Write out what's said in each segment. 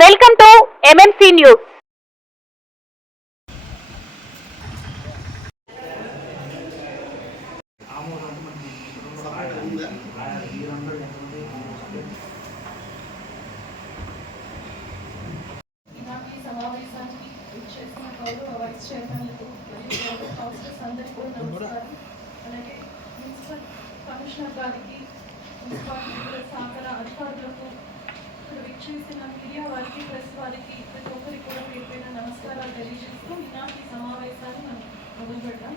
Welcome to MMC news. సమావేశానికి చేసిన గౌరవ వైస్ చైర్మన్లకు మరియు కౌన్సిలర్స్ అందరికీ కూడా నమస్కారం. అలాగే మున్సిపల్ కమిషనర్ గారికి, మున్సిపాలిటీ సహకార అధికారులకు, ఇక్కడ విచ్చేసిన మీడియా వారికి, ప్రెస్ వారికి, ప్రతి ఒక్కరికి కూడా పేరుపైన నమస్కారాలు తెలియజేస్తూ ఈనాటి సమావేశాన్ని మనం మొదలుపెట్టాం.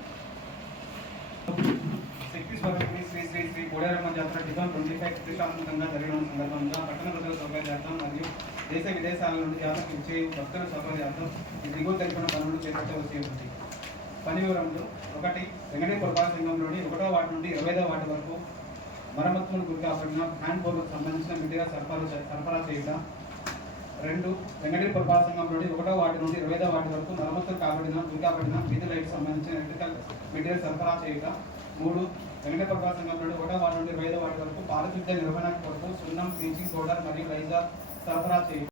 శ్రీ శ్రీ శ్రీ కోడేరమ్మ జాతర డిసెంబర్ 25 ప్రతిష్టాత్మకంగా జరిగిన సందర్భంగా పట్టణ ప్రజల సౌకర్యార్థం మరియు దేశ విదేశాల నుండి జాతరకు ఇచ్చే భక్తుల సౌకర్యార్థం ఈ దిగువ తెలిపిన పనులు చేపట్టవలసి ఉంది. పని వివరంలో 1. వెంకటేశ్వర పురపాలక సంఘంలోని 1వ వార్డు నుండి 25వ వార్డు వరకు మరమ్మతులకు గురి కాబడిన హ్యాండ్ బోర్డుకు సంబంధించిన మెటీరియల్ సరఫరా చేయడం. 2. వెంకటేశ్వర పురపాలక సంఘంలోని 1వ వార్డు నుండి 25వ వార్డు వరకు మరమ్మతులు గురి కాబడిన వీధి లైట్ సంబంధించిన ఎలక్ట్రికల్ మెటీరియల్ సరఫరా చేయడం. 3. వెంకటేశ్వర పురపాలక సంఘంలోని 1వ వార్డు నుండి 25వ వార్డు వరకు పారిశుద్ధ్య నిర్వహణ కొరకు సున్నం, బ్లీచింగ్ పౌడర్ మరియు లైజర్ సరఫరా చేయడం.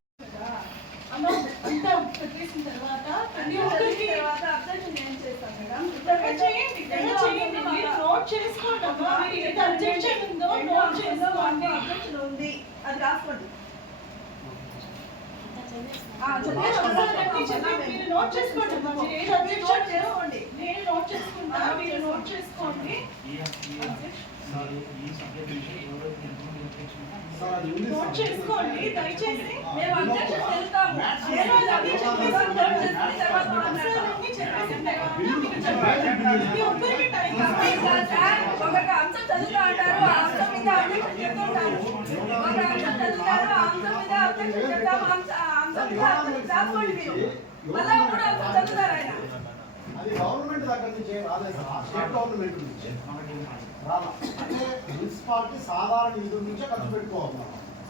నోట్ చేసుకోండి దయచేసి. మేము అబ్జెక్షన్ తెలుతాము. ఒక అంశం చదువుతా అంటారు, ఆ అంశం మీద అబ్జెక్షన్ చెప్తుంటారు. ఒక అంశం చదువుతారు, ఆ అంశం మీద అబ్జెక్షన్ చెప్తాము. అంశం మీద రాసుకోండి. మీరు మళ్ళా కూడా అంశం చదువుతారు. ఆయన అది గవర్నమెంట్ దగ్గర నుంచి రాలేదు, స్టేట్ గవర్నమెంట్ నుంచి రాలా. అంటే మున్సిపాలిటీ సాధారణ నిధుల నుంచే ఖర్చు పెట్టుకోవాలి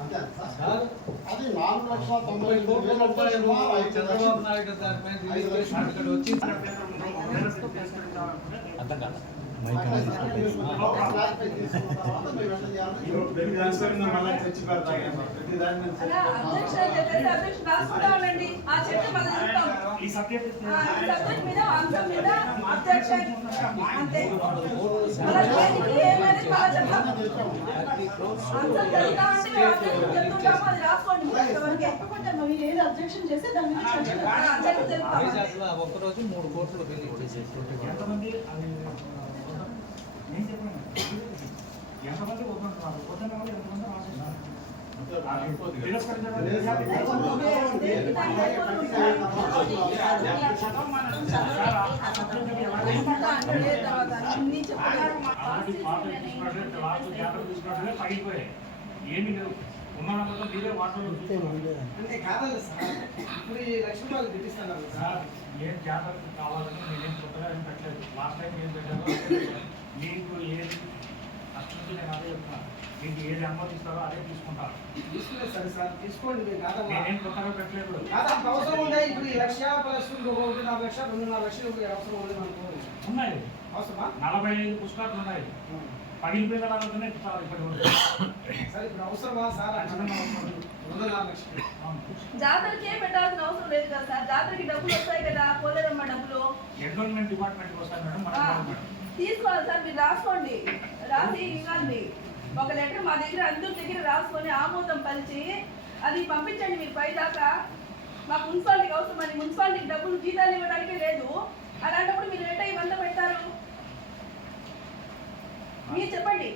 అంతే సార్. అది 4,99,000 చంద్రబాబు నాయుడు గారి మీద వచ్చి అర్థం కాదు. ఒక్కరోజు 3 కోట్లు బిల్లు ఇచ్చేసేసి ఎంతమంది పోతున్నారు ఎంతమంది రాసేస్తారు. పగిలిపోయాయి, ఏమి లేవు. ఉన్న మీరే వాటర్ అంటే కావాలి సార్. ఇప్పుడు ఈ లక్ష్మీపాలు పెట్టిస్తున్నారు సార్. ఏం జాగ్రత్త కావాలని నేనేం కొత్తగా ఏం పెట్టలేదు. లాస్ట్ టైం ఏం పెట్టారో మీకు ఏది కష్టం నేను అదే చెప్తాను. మీకు ఏది అనుమతిస్తారో అదే తీసుకుంటాను. తీసుకునే సరే సార్, తీసుకోండి. మీరు కాదమ్మా, నేనేం కొత్తగా పెట్టలేదు. కాదంత అవసరం ఉందా? ఇప్పుడు ఈ 1,00,000 + 1,4 లక్షలు 2,5 లక్షలు అవసరం ఉంది అనుకో. ఉన్నాయి, అవసరమా? 45 పుస్తకాలు ఉన్నాయి. పగిలిపోయిన వాళ్ళతోనే ఇప్పటి వరకు. సరే ఇప్పుడు అవసరమా సార్? అంటే 2,4 లక్షలు జాతరకి ఏం పెట్టాల్సిన అవసరం లేదు కదా సార్. జాతరకి డబ్బులు వస్తాయి కదా, పోలేదమ్మ డబ్బులు. ఎన్విరాన్మెంట్ డిపార్ట్మెంట్కి వస్తాయి మేడం. తీసుకోవాలి సార్, మీరు రాసుకోండి, రాసి ఇవ్వండి. ఒక లెటర్ మా దగ్గర అందరి దగ్గర రాసుకొని ఆమోదం పలిచి అది పంపించండి. మీరు పై దాకా మాకు మున్సిపాలిటీకి అవసరమని, మున్సిపాలిటీకి డబ్బులు జీతాలు ఇవ్వడానికే లేదు. అలాంటప్పుడు మీరు ఎట్లా ఇవంతా పెడతారు? మీరు చెప్పండి.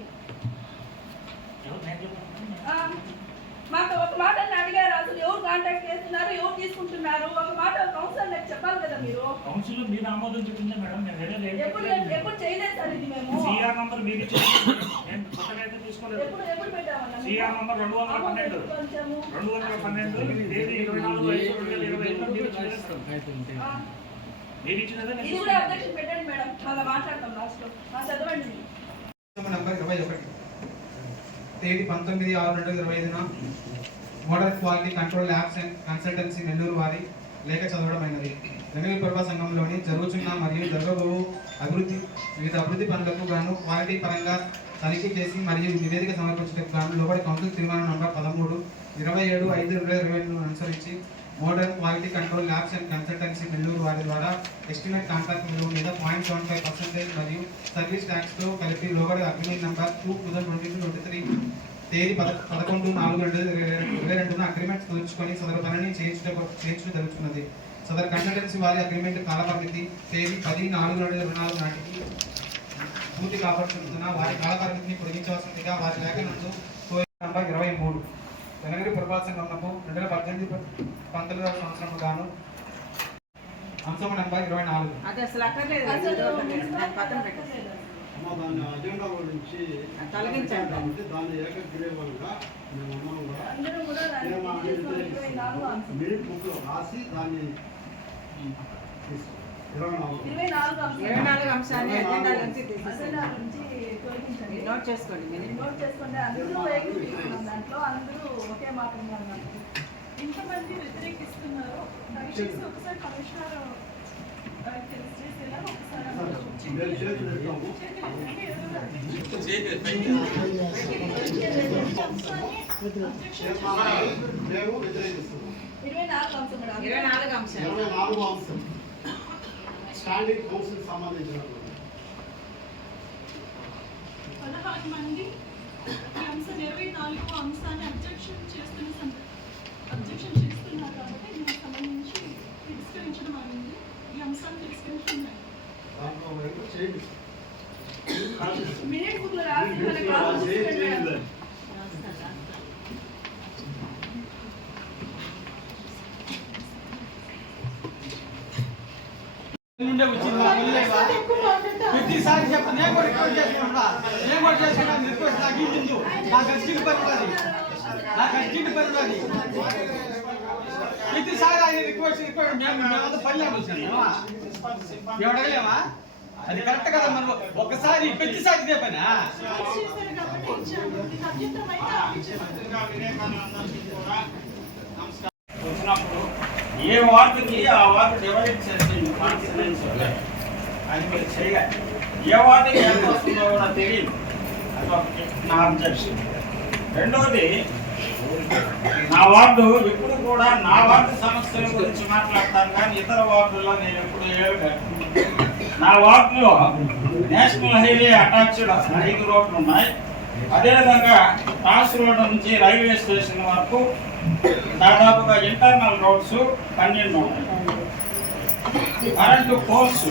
మాకు ఒక మాట అడిగారు, అసలు ఎవరు కాంటాక్ట్ చేస్తున్నారు, ఎవరు తీసుకుంటున్నారు, ఒక మాట కౌన్సిలర్ నాకు చెప్పాలి కదా. మీరు కౌన్సిల్ మీద ఆమోదం చెప్పిందే మేడం. ఎప్పుడు చేయలేదు సార్ ఇది. మేము సిఆర్ నంబర్ మీరు నేను కొత్తగా అయితే తీసుకోలేదు. ఎప్పుడు పెట్టామన్నా? సిఆర్ నంబర్ 212 తేదీ 24/5/2025 మీరు ఇచ్చినదే. ఇది కూడా అబ్జెక్షన్ పెట్టండి మేడం, మళ్ళీ మాట్లాడతాం లాస్ట్ లో. చదవండి. నంబర్ 21 తేదీ 19/6/2025 model quality control labs and consultancy Nellore వారి లేఖ చదవడమైనది. వెంకటేశ్వర పురపాలక సంఘంలోని జరుగుతున్న మరియు జరగబోవు వివిధ అభివృద్ధి పనులకు గాను క్వాలిటీ పరంగా తనిఖీ చేసి మరియు నివేదిక సమర్పించడానికి గాను లోబడి కౌన్సిల్ తీర్మానం నంబర్ 13 27/5/2022 అనుసరించి modern quality control labs and consultancy Nellore వారి ద్వారా ఎస్టిమేట్ కాంట్రాక్ట్ విలువ మీద 0.75% మరియు సర్వీస్ ట్యాక్స్తో కలిపి లోబడి అగ్రిమెంట్ నంబర్ 2/2022-23 తేదీ 11/4/2022 అగ్రిమెంట్ కుదుర్చుకొని సదరు పనిని చేయించడం జరుగుతున్నది. సదరు కన్సల్టెన్సీ వారి అగ్రిమెంట్ కాలపరిమితి తేదీ 10/4/2024 నాటికి పూర్తి కాపాడుతున్న వారి కాలపరిమితిని పొడిగించవలసిందిగా వారి లేఖ నందు నంబర్ 23 వెనగరి పురపాలక సంఘంకు 2018-19 సంవత్సరం గాను అంశం నంబర్ 24. అది అసలు అక్కర్లేదు పక్కన పెట్టేసి అమ్మ దాని అజెండా గురించి తొలగించండి. కాబట్టి దాన్ని ఏకగ్రీవంగా మేము అందరం కూడా అందరూ కూడా దాన్ని మేము తీసుకొని 24 అంశం. మినిట్ బుక్లో రాసి దాన్ని 24 అంశం. 24 అంశాన్ని అజెండా నుంచి తీసేసి అజెండా నుంచి తొలగించండి. నోట్ చేసుకోండి మీరు. నోట్ చేసుకోండి. అందరూ ఏకీభవిస్తున్నాం దాంట్లో, అందరూ ఒకే మాట ఉన్నారు. ఇంతమంది వ్యతిరేకిస్తున్నారు దయచేసి ఒకసారి కమిషనర్ తెలిసేలా ఒకసారి అందరూ మేము చేతులు పెట్టాము. మేము వ్యతిరేకిస్తున్నాం. 24 అంశం మేడం. 24 అంశాలు 24వ అంశం స్టాండింగ్ కౌన్సిల్ సంబంధించినటువంటి 16 మంది ఈ అంశం 24వ అంశాన్ని అబ్జెక్షన్ చేస్తున్నారు కాబట్టి దీనికి సంబంధించి తిరస్కరించడం అనేది ఈ అంశాన్ని తిరస్కరించుకున్నాయి. దాంట్లో మేము చేయండి. మినిట్ బుక్ లో రాసి మన కాల్ చేయండి. నుండే వచ్చింది ప్రతిసారి చెప్ప నేను కూడా రిక్వెస్ట్ చేస్తున్నా రిక్వెస్ట్ నాకు ఇచ్చింది నాకు అర్జెంట్ పని ఉన్నది ప్రతిసారి ఆయన రిక్వెస్ట్ మేమంతా పని లేకపోతున్నాం మేము అడగలేమా అది కరెక్ట్ కదా మనం ఒకసారి ప్రతిసారి ఇదే పనా చేశారు కాబట్టి ఇచ్చాము. ఇది అభ్యంతరమైతే వచ్చినప్పుడు ఏ వార్డుకి ఆ వార్డు డివైడ్ చేసి కాన్స్టిట్యుయెన్సీ అది మీరు చేయాలి. ఏ వార్డుకి ఎంత వస్తుందో కూడా తెలియదు. అదొకటి నా అబ్జెక్షన్. రెండవది, నా వార్డు ఇప్పుడు కూడా నా వార్డు సమస్యల గురించి మాట్లాడతాను కానీ ఇతర వార్డుల్లో నేను ఎప్పుడు నా వార్డులో నేషనల్ హైవే అటాచ్డ్ 5 రోడ్లు ఉన్నాయి. అదేవిధంగా క్రాస్ రోడ్ నుంచి రైల్వే స్టేషన్ వరకు దాదాపుగా ఇంటర్నల్ రోడ్స్ 12 ఉన్నాయి. కరెంటు పోల్స్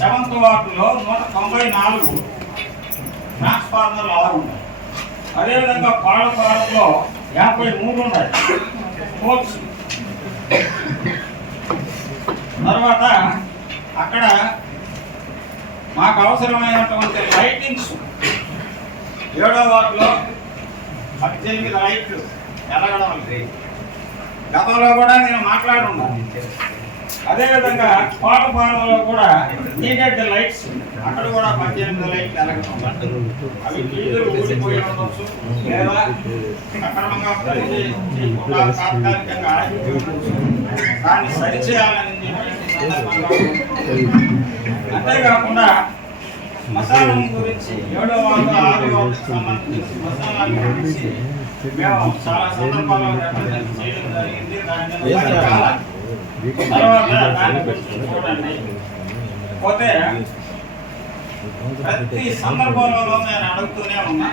7th వార్డులో 194 ట్రాన్స్ఫార్మర్లు 6 ఉన్నాయి. అదేవిధంగా పాడపాడంలో 53 ఉన్నాయి పోల్స్. తర్వాత అక్కడ మాకు అవసరమైనటువంటి లైటింగ్స్ 7వ వార్డులో 18 లైట్లు ఎలగడం లేదు. గతంలో కూడా నేను మాట్లాడున్నాను. అదేవిధంగా పాలపాలలో కూడా నీడెడ్ లైట్స్ అక్కడ కూడా 18 లైట్లు ఎలగడం అవి వీధులు ఊడిపోయి ఉండవచ్చు లేదా అక్రమంగా పనిచేయకుండా తాత్కాలికంగా ఆగిపోయి ఉండవచ్చు. దాన్ని సరిచేయాలని అంతేకాకుండా శ్మశానం గురించి 7వ వార్డు 6వ వార్డుకి సంబంధించి శ్మశానాల గురించి మేము చాలా సందర్భాల్లో రిప్రజెంట్ చేయడం జరిగింది. దాని తర్వాత దాని గురించి చూడండి. పోతే ప్రతి సందర్భంలో నేను అడుగుతూనే ఉన్నా,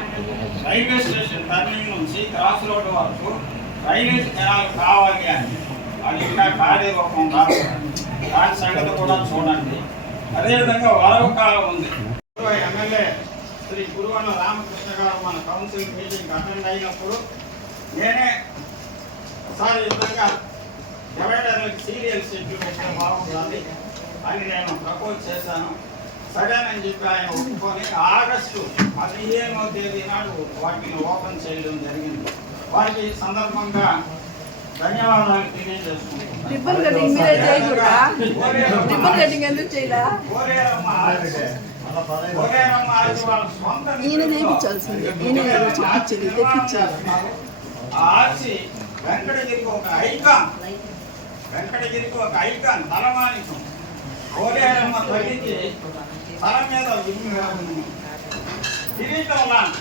రైల్వే స్టేషన్ టర్నింగ్ నుంచి క్రాస్ రోడ్ వరకు రైల్వే జనాలు కావాలి అని. అది ఇంకా కార్యరూపం రాదు. దాని సంగతి కూడా చూడండి. అదేవిధంగా వరవ కాలం ఉంది. ఎమ్మెల్యే శ్రీ గురువన్న రామకృష్ణ గారు మన కౌన్సిల్ మీటింగ్ అటెండ్ అయినప్పుడు నేనే ఒకసారి విధంగా డివైడర్లకు సీరియల్ షెడ్యూల్ పెట్టే బాగుంటుంది అని నేను ప్రపోజ్ చేశాను. సరేనని చెప్పి ఆయన ఒప్పుకొని ఆగస్టు 15వ తేదీ నాడు వాటిని ఓపెన్ చేయడం జరిగింది. వారికి సందర్భంగా ధన్యవాదాలు తెలియజేస్తున్నాను. రిబ్బన్ కటింగ్ మీరే చేయకూడదా? రిబ్బన్ కటింగ్ ఎందుకు చేయలా? ఈయన చేయించాల్సింది ఆర్చి వెంకటగిరికి ఒక ఐకాన్ తలమానికం. కోలేరమ్మ తల్లికి స్థలం మీద తిరిగితే ఉన్నాను.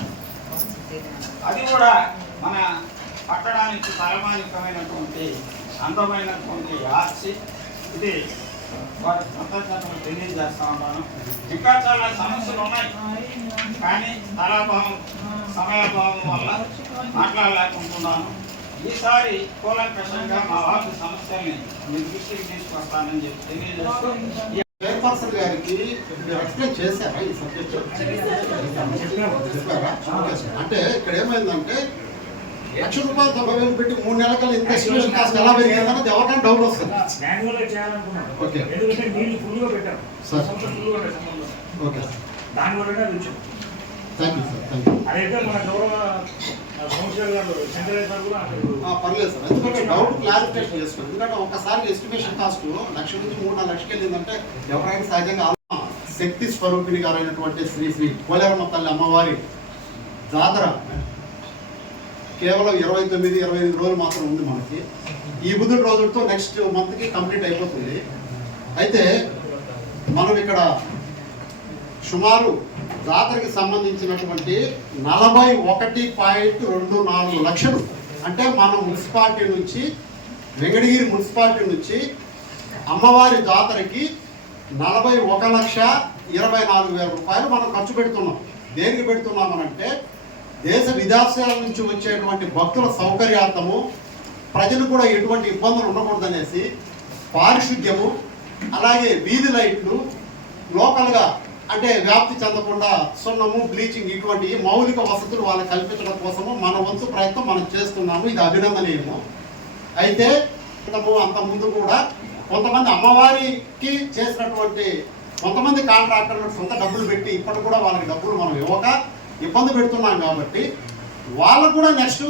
అది కూడా మన పట్టడానికి తలమానికమైనటువంటి అందమైనటువంటి ఆర్చి. ఇది వారి కృతజ్ఞతలు తెలియజేస్తా ఉన్నాను. ఇంకా చాలా సమస్యలు ఉన్నాయి, కానీ స్థలాభావం సమయాభావం వల్ల మాట్లాడలేకుంటున్నాను. ఈసారి కూలంకషంగా మా వార్డు సమస్యల్ని మీ దృష్టికి తీసుకొస్తానని చెప్పి తెలియజేస్తూ చైర్పర్సన్ గారికి మీరు ఎక్స్ప్లెయిన్ చేశారా ఈ సబ్జెక్ట్? అంటే ఇక్కడ ఏమైందంటే ₹1,90,000 పెట్టి 3 నెలల కల్లా ఇంత ఎస్టిమేషన్ కాస్ట్ ఎలా పెరిగిందన్నది ఎవరికైనా డౌట్ వస్తుంది. ఓకే ఎందుకంటే నీళ్ళు ఫుల్గా పెట్టారు సార్. ఓకే సార్, దానివల్లనే అది వచ్చింది. Thank you sir, thank you. అదైతే మన గౌరవ కౌన్సిలర్ గారు శంకరయ్య గారు కూడా అక్కడ పర్లేదు సార్, ఎందుకంటే డౌట్ క్లారిఫికేషన్ చేసుకోండి. ఎందుకంటే ఒకసారి ఎస్టిమేషన్ కాస్ట్ 1,00,000 నుంచి 3-4 లక్షలకి వెళ్ళిందంటే ఎవరైనా సహజంగా శక్తి స్వరూపిణి గారు అయినటువంటి శ్రీ పోలేరమ్మ తల్లి అమ్మవారి జాతర కేవలం 29-28 రోజులు మాత్రం ఉంది మనకి. ఈ బుధుడు రోజులతో నెక్స్ట్ మంత్కి కంప్లీట్ అయిపోతుంది. అయితే మనం ఇక్కడ సుమారు జాతరకి సంబంధించినటువంటి 41.24 లక్షలు, అంటే మన మున్సిపాలిటీ నుంచి వెంకటగిరి మున్సిపాలిటీ నుంచి అమ్మవారి జాతరకి 41,24,000 రూపాయలు మనం ఖర్చు పెడుతున్నాం. దేనికి పెడుతున్నామనంటే దేశ విదేశాల నుంచి వచ్చేటువంటి భక్తుల సౌకర్యార్థము, ప్రజలు కూడా ఎటువంటి ఇబ్బందులు ఉండకూడదనేసి పారిశుద్ధ్యము, అలాగే వీధి లైట్లు లోకల్గా అంటే వ్యాప్తి చెందకుండా సున్నము, బ్లీచింగ్ ఇటువంటి మౌలిక వసతులు వాళ్ళకి కల్పించడం కోసము మన వంతు ప్రయత్నం మనం చేస్తున్నాము. ఇది అభినందనీయము. అయితే అంత ముందు కూడా కొంతమంది అమ్మవారికి చేసినటువంటి కొంతమంది కాంట్రాక్టర్లు సొంత డబ్బులు పెట్టి ఇప్పటి కూడా వాళ్ళకి డబ్బులు మనం ఇవ్వక ఇబ్బంది పెడుతున్నాం. కాబట్టి వాళ్ళకు కూడా నెక్స్ట్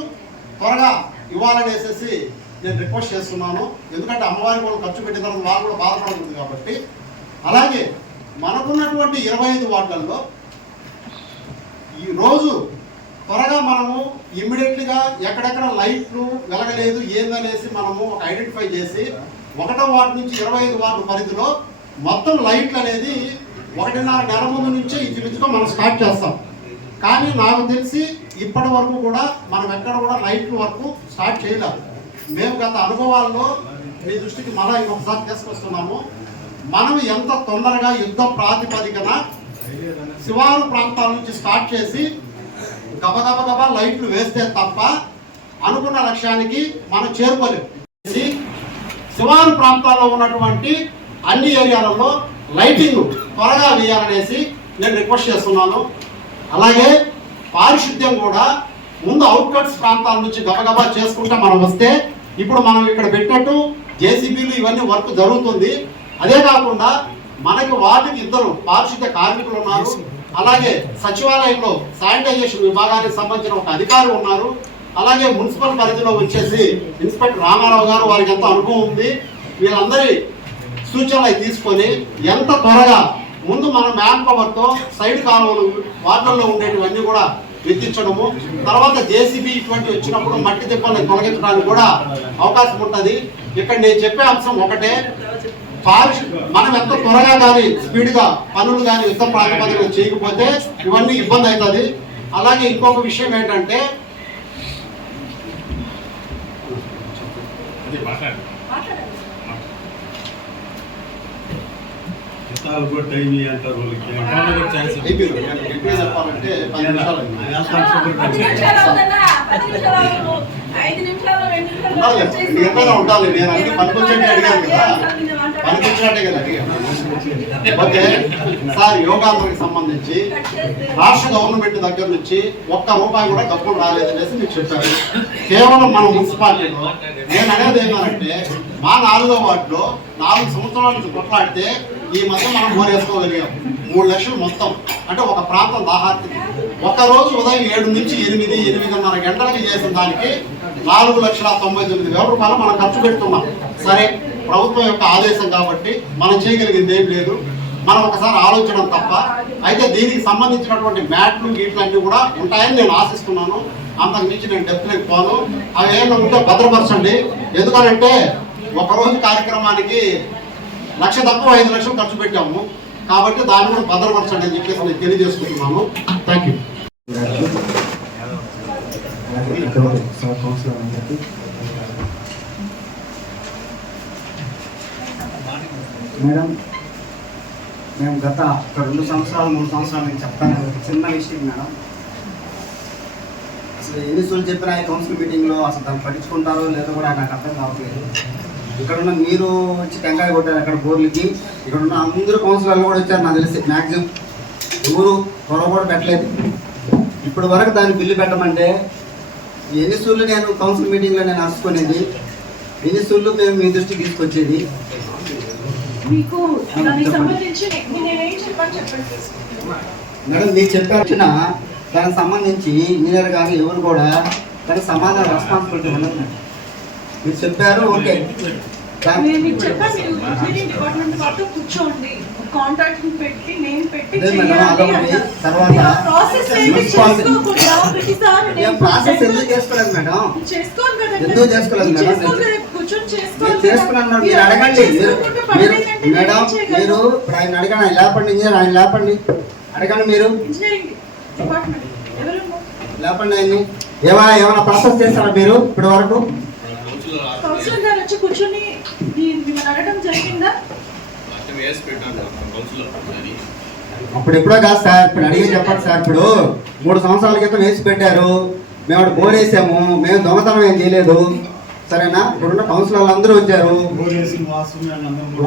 త్వరగా ఇవ్వాలనేసి నేను రిక్వెస్ట్ చేస్తున్నాను. ఎందుకంటే అమ్మవారికి వాళ్ళు ఖర్చు పెట్టిన తర్వాత వాళ్ళు కూడా బాధపడుతుంది కాబట్టి. అలాగే మనకున్నటువంటి 25 వార్డులలో ఈరోజు త్వరగా మనము ఇమ్మీడియట్లీగా ఎక్కడెక్కడ లైట్లు వెలగలేదు ఏందనేసి మనము ఐడెంటిఫై చేసి 1వ వార్డు నుంచి 25 వార్డు పరిధిలో మొత్తం లైట్లు అనేది 1.5 నెల ముందు నుంచే ఇంచుమించుగా మనం స్టార్ట్ చేస్తాం. కానీ నాకు తెలిసి ఇప్పటి వరకు కూడా మనం ఎక్కడ కూడా లైట్ల వరకు స్టార్ట్ చేయలేదు. మేము గత అనుభవాల్లో మీ దృష్టికి మళ్ళీ ఇంకొకసారి తీసుకొస్తున్నాము. మనం ఎంత తొందరగా యుద్ధ ప్రాతిపదికన శివారు ప్రాంతాల నుంచి స్టార్ట్ చేసి గబగబగబా లైట్లు వేస్తే తప్ప అనుకున్న లక్ష్యానికి మనం చేరుకోలేము. శివారు ప్రాంతాల్లో ఉన్నటువంటి అన్ని ఏరియాలలో లైటింగ్ త్వరగా వేయాలనేసి నేను రిక్వెస్ట్ చేస్తున్నాను. అలాగే పారిశుద్ధ్యం కూడా ముందు అవుట్కట్స్ ప్రాంతాల నుంచి గబగబా చేసుకుంటే మనం వస్తే ఇప్పుడు మనం ఇక్కడ పెట్టినట్టు జేసీబీలు ఇవన్నీ వర్క్ జరుగుతుంది. అదే కాకుండా మనకి వార్డుకి 2 పారిశుద్ధ్య కార్మికులు ఉన్నారు. అలాగే సచివాలయంలో శానిటైజేషన్ విభాగానికి సంబంధించిన ఒక అధికారి ఉన్నారు. అలాగే మున్సిపల్ పరిధిలో వచ్చేసి ఇన్స్పెక్టర్ రామారావు గారు, వారికి ఎంతో అనుభవం ఉంది. వీళ్ళందరి సూచనలు తీసుకొని ఎంత త్వరగా ముందు మనం మ్యాన్ పవర్తో సైడ్ కాలువలు వార్డుల్లో ఉండేటివన్నీ కూడా ఎత్తించడము, తర్వాత జేసీబీ ఇటువంటి వచ్చినప్పుడు మట్టి తిప్పల్ని తొలగించడానికి కూడా అవకాశం ఉంటుంది. ఇక్కడ నేను చెప్పే అంశం ఒకటే, మనం ఎంత త్వరగా కానీ స్పీడ్గా పనులు కానీ యుద్ధ ప్రాతిపదికన చేయకపోతే ఇవన్నీ ఇబ్బంది అవుతుంది. అలాగే ఇంకొక విషయం ఏంటంటే చెప్పాలంటే 10 నిమిషాలు ఉండాలి. నేను అన్ని పనికొచ్చేట్టే అడిగాను కదా, పనికొచ్చినట్టే కదా అడిగాను. ఓకే సార్, యోగాంధ్రకి సంబంధించి రాష్ట్ర గవర్నమెంట్ దగ్గర నుంచి ₹1 కూడా డబ్బులు రాలేదనేసి మీకు చెప్పారు. కేవలం మన మున్సిపాలిటీలో నేను అనేది ఏంటంటే మా 4వ వార్డులో 4 సంవత్సరాల నుంచి కొట్లాడితే ఈ మధ్య మనం మోరేసుకోగలిగాం 3 లక్షలు మొత్తం. అంటే ఒక ప్రాంతం దాహార్తికి ఒక్కరోజు ఉదయం 7 నుంచి 8-8:30 గంటలకి చేసిన దానికి ₹4,99,000 మనం ఖర్చు పెడుతున్నాం. సరే, ప్రభుత్వం యొక్క ఆదేశం కాబట్టి మనం చేయగలిగింది ఏం లేదు, మనం ఒకసారి ఆలోచించడం తప్ప. అయితే దీనికి సంబంధించినటువంటి మ్యాట్లు గీట్లు అన్నీ కూడా ఉంటాయని నేను ఆశిస్తున్నాను. అంతకు మించి నేను డెప్త్లోకి పోను. అవి ఏమైనా ఉంటే భద్రపరచండి. ఎందుకంటే ఒకరోజు కార్యక్రమానికి 1,00,000 తక్కువ 5 లక్షలు ఖర్చు పెట్టాము. కాబట్టి దాన్ని కూడా భద్రపరచండి అని చెప్పేసి నేను తెలియజేసుకుంటున్నాను. Thank you. మేడం, మేము గత 2 సంవత్సరాలు 3 సంవత్సరాల నుంచి చెప్తాను ఒక చిన్న విషయం మేడం. అసలు ఎన్నిసార్లు చెప్పినా ఈ కౌన్సిల్ మీటింగ్లో అసలు దాన్ని పట్టించుకుంటారో లేదో కూడా నాకు అర్థం కావట్లేదు. ఇక్కడ ఉన్న మీరు వచ్చి టెంకాయ కొట్టారు అక్కడ బోర్లకి, ఇక్కడ ఉన్న అందరూ కౌన్సిలర్లు కూడా వచ్చారు నాకు తెలిసి. మ్యాక్సిమం ఎవరు త్వర కూడా పెట్టలేదు. ఇప్పటి వరకు దాన్ని బిల్లు పెట్టమంటే ఎన్నిసార్లు నేను కౌన్సిల్ మీటింగ్లో నేను అరుచుకునేది, ఎన్నిసార్లు మేము మీ దృష్టికి తీసుకొచ్చేది. మీకు దానికి సంబంధించి నేనేం చెప్పాను చెప్పండి. మేడం మీకు చెప్పాల్సిన దానికి సంబంధించి ఇంజనీర్ గారు ఎవరు కూడా దానికి సమాధాన రెస్పాన్సిబిలిటీ ఉండదు మేడం. మీరు చెప్పారు ఓకే. నేను మీకు చెప్పాను, మీరు ఇంజనీరింగ్ డిపార్ట్మెంట్ వాళ్ళతో కూర్చోండి, కాంట్రాక్ట్ పెట్టి నేను పెట్టి ప్రాసెస్ ఎందుకు చేసుకోలేదు మేడం? చేసుకోవాలి కదా, ఎందుకు చేసుకోలేదు మేడం? కూర్చొని చేసుకున్నాను. మీరు అడగండి. మేడం మీరు ఇప్పుడు ఆయన అడగండి, ఆయన లేపండి, ఇంజనీర్ ఆయన లేపండి, అడగండి మీరు ఇంజనీరింగ్ డిపార్ట్మెంట్ ఎవరు లేపండి ఆయన్ని. ఏమైనా ప్రాసెస్ చేస్తారా మీరు ఇప్పటి వరకు? కౌన్సిలర్ గారు వచ్చి కూర్చొని మిమ్మల్ని అడగడం జరిగిందా? అప్పుడు ఎప్పుడో కాదు సార్, ఇప్పుడు అడిగి చెప్పండి సార్. ఇప్పుడు 3 సంవత్సరాల క్రితం వేసి పెట్టారు, మేము అక్కడ బోర్ వేసాము, మేము దొంగతనం ఏం చేయలేదు, సరేనా? ఇప్పుడున్న కౌన్సిలర్లు అందరూ వచ్చారు,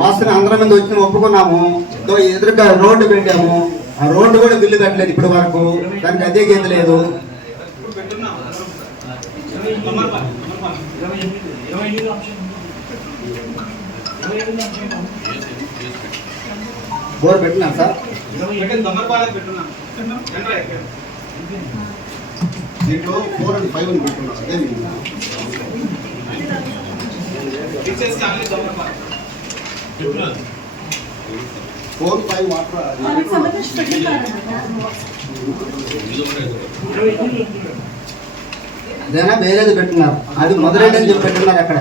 వాసన అందరం మీద వచ్చి ఒప్పుకున్నాము, ఎదురుగా రోడ్డు పెట్టాము, ఆ రోడ్డు కూడా బిల్లు కట్టలేదు ఇప్పటి వరకు, దానికి అదే గీత లేదు. బోర్ పెట్టినా సార్? దీంట్లో 4 and 5 అని పెట్టున్నారు. అదే మీకు 4, 5 వాటర్ వాళ్ళకి సంబంధించి అదేనా వేరేది పెట్టినారు, అది మొదలైన అని చెప్పి పెట్టినారు అక్కడ.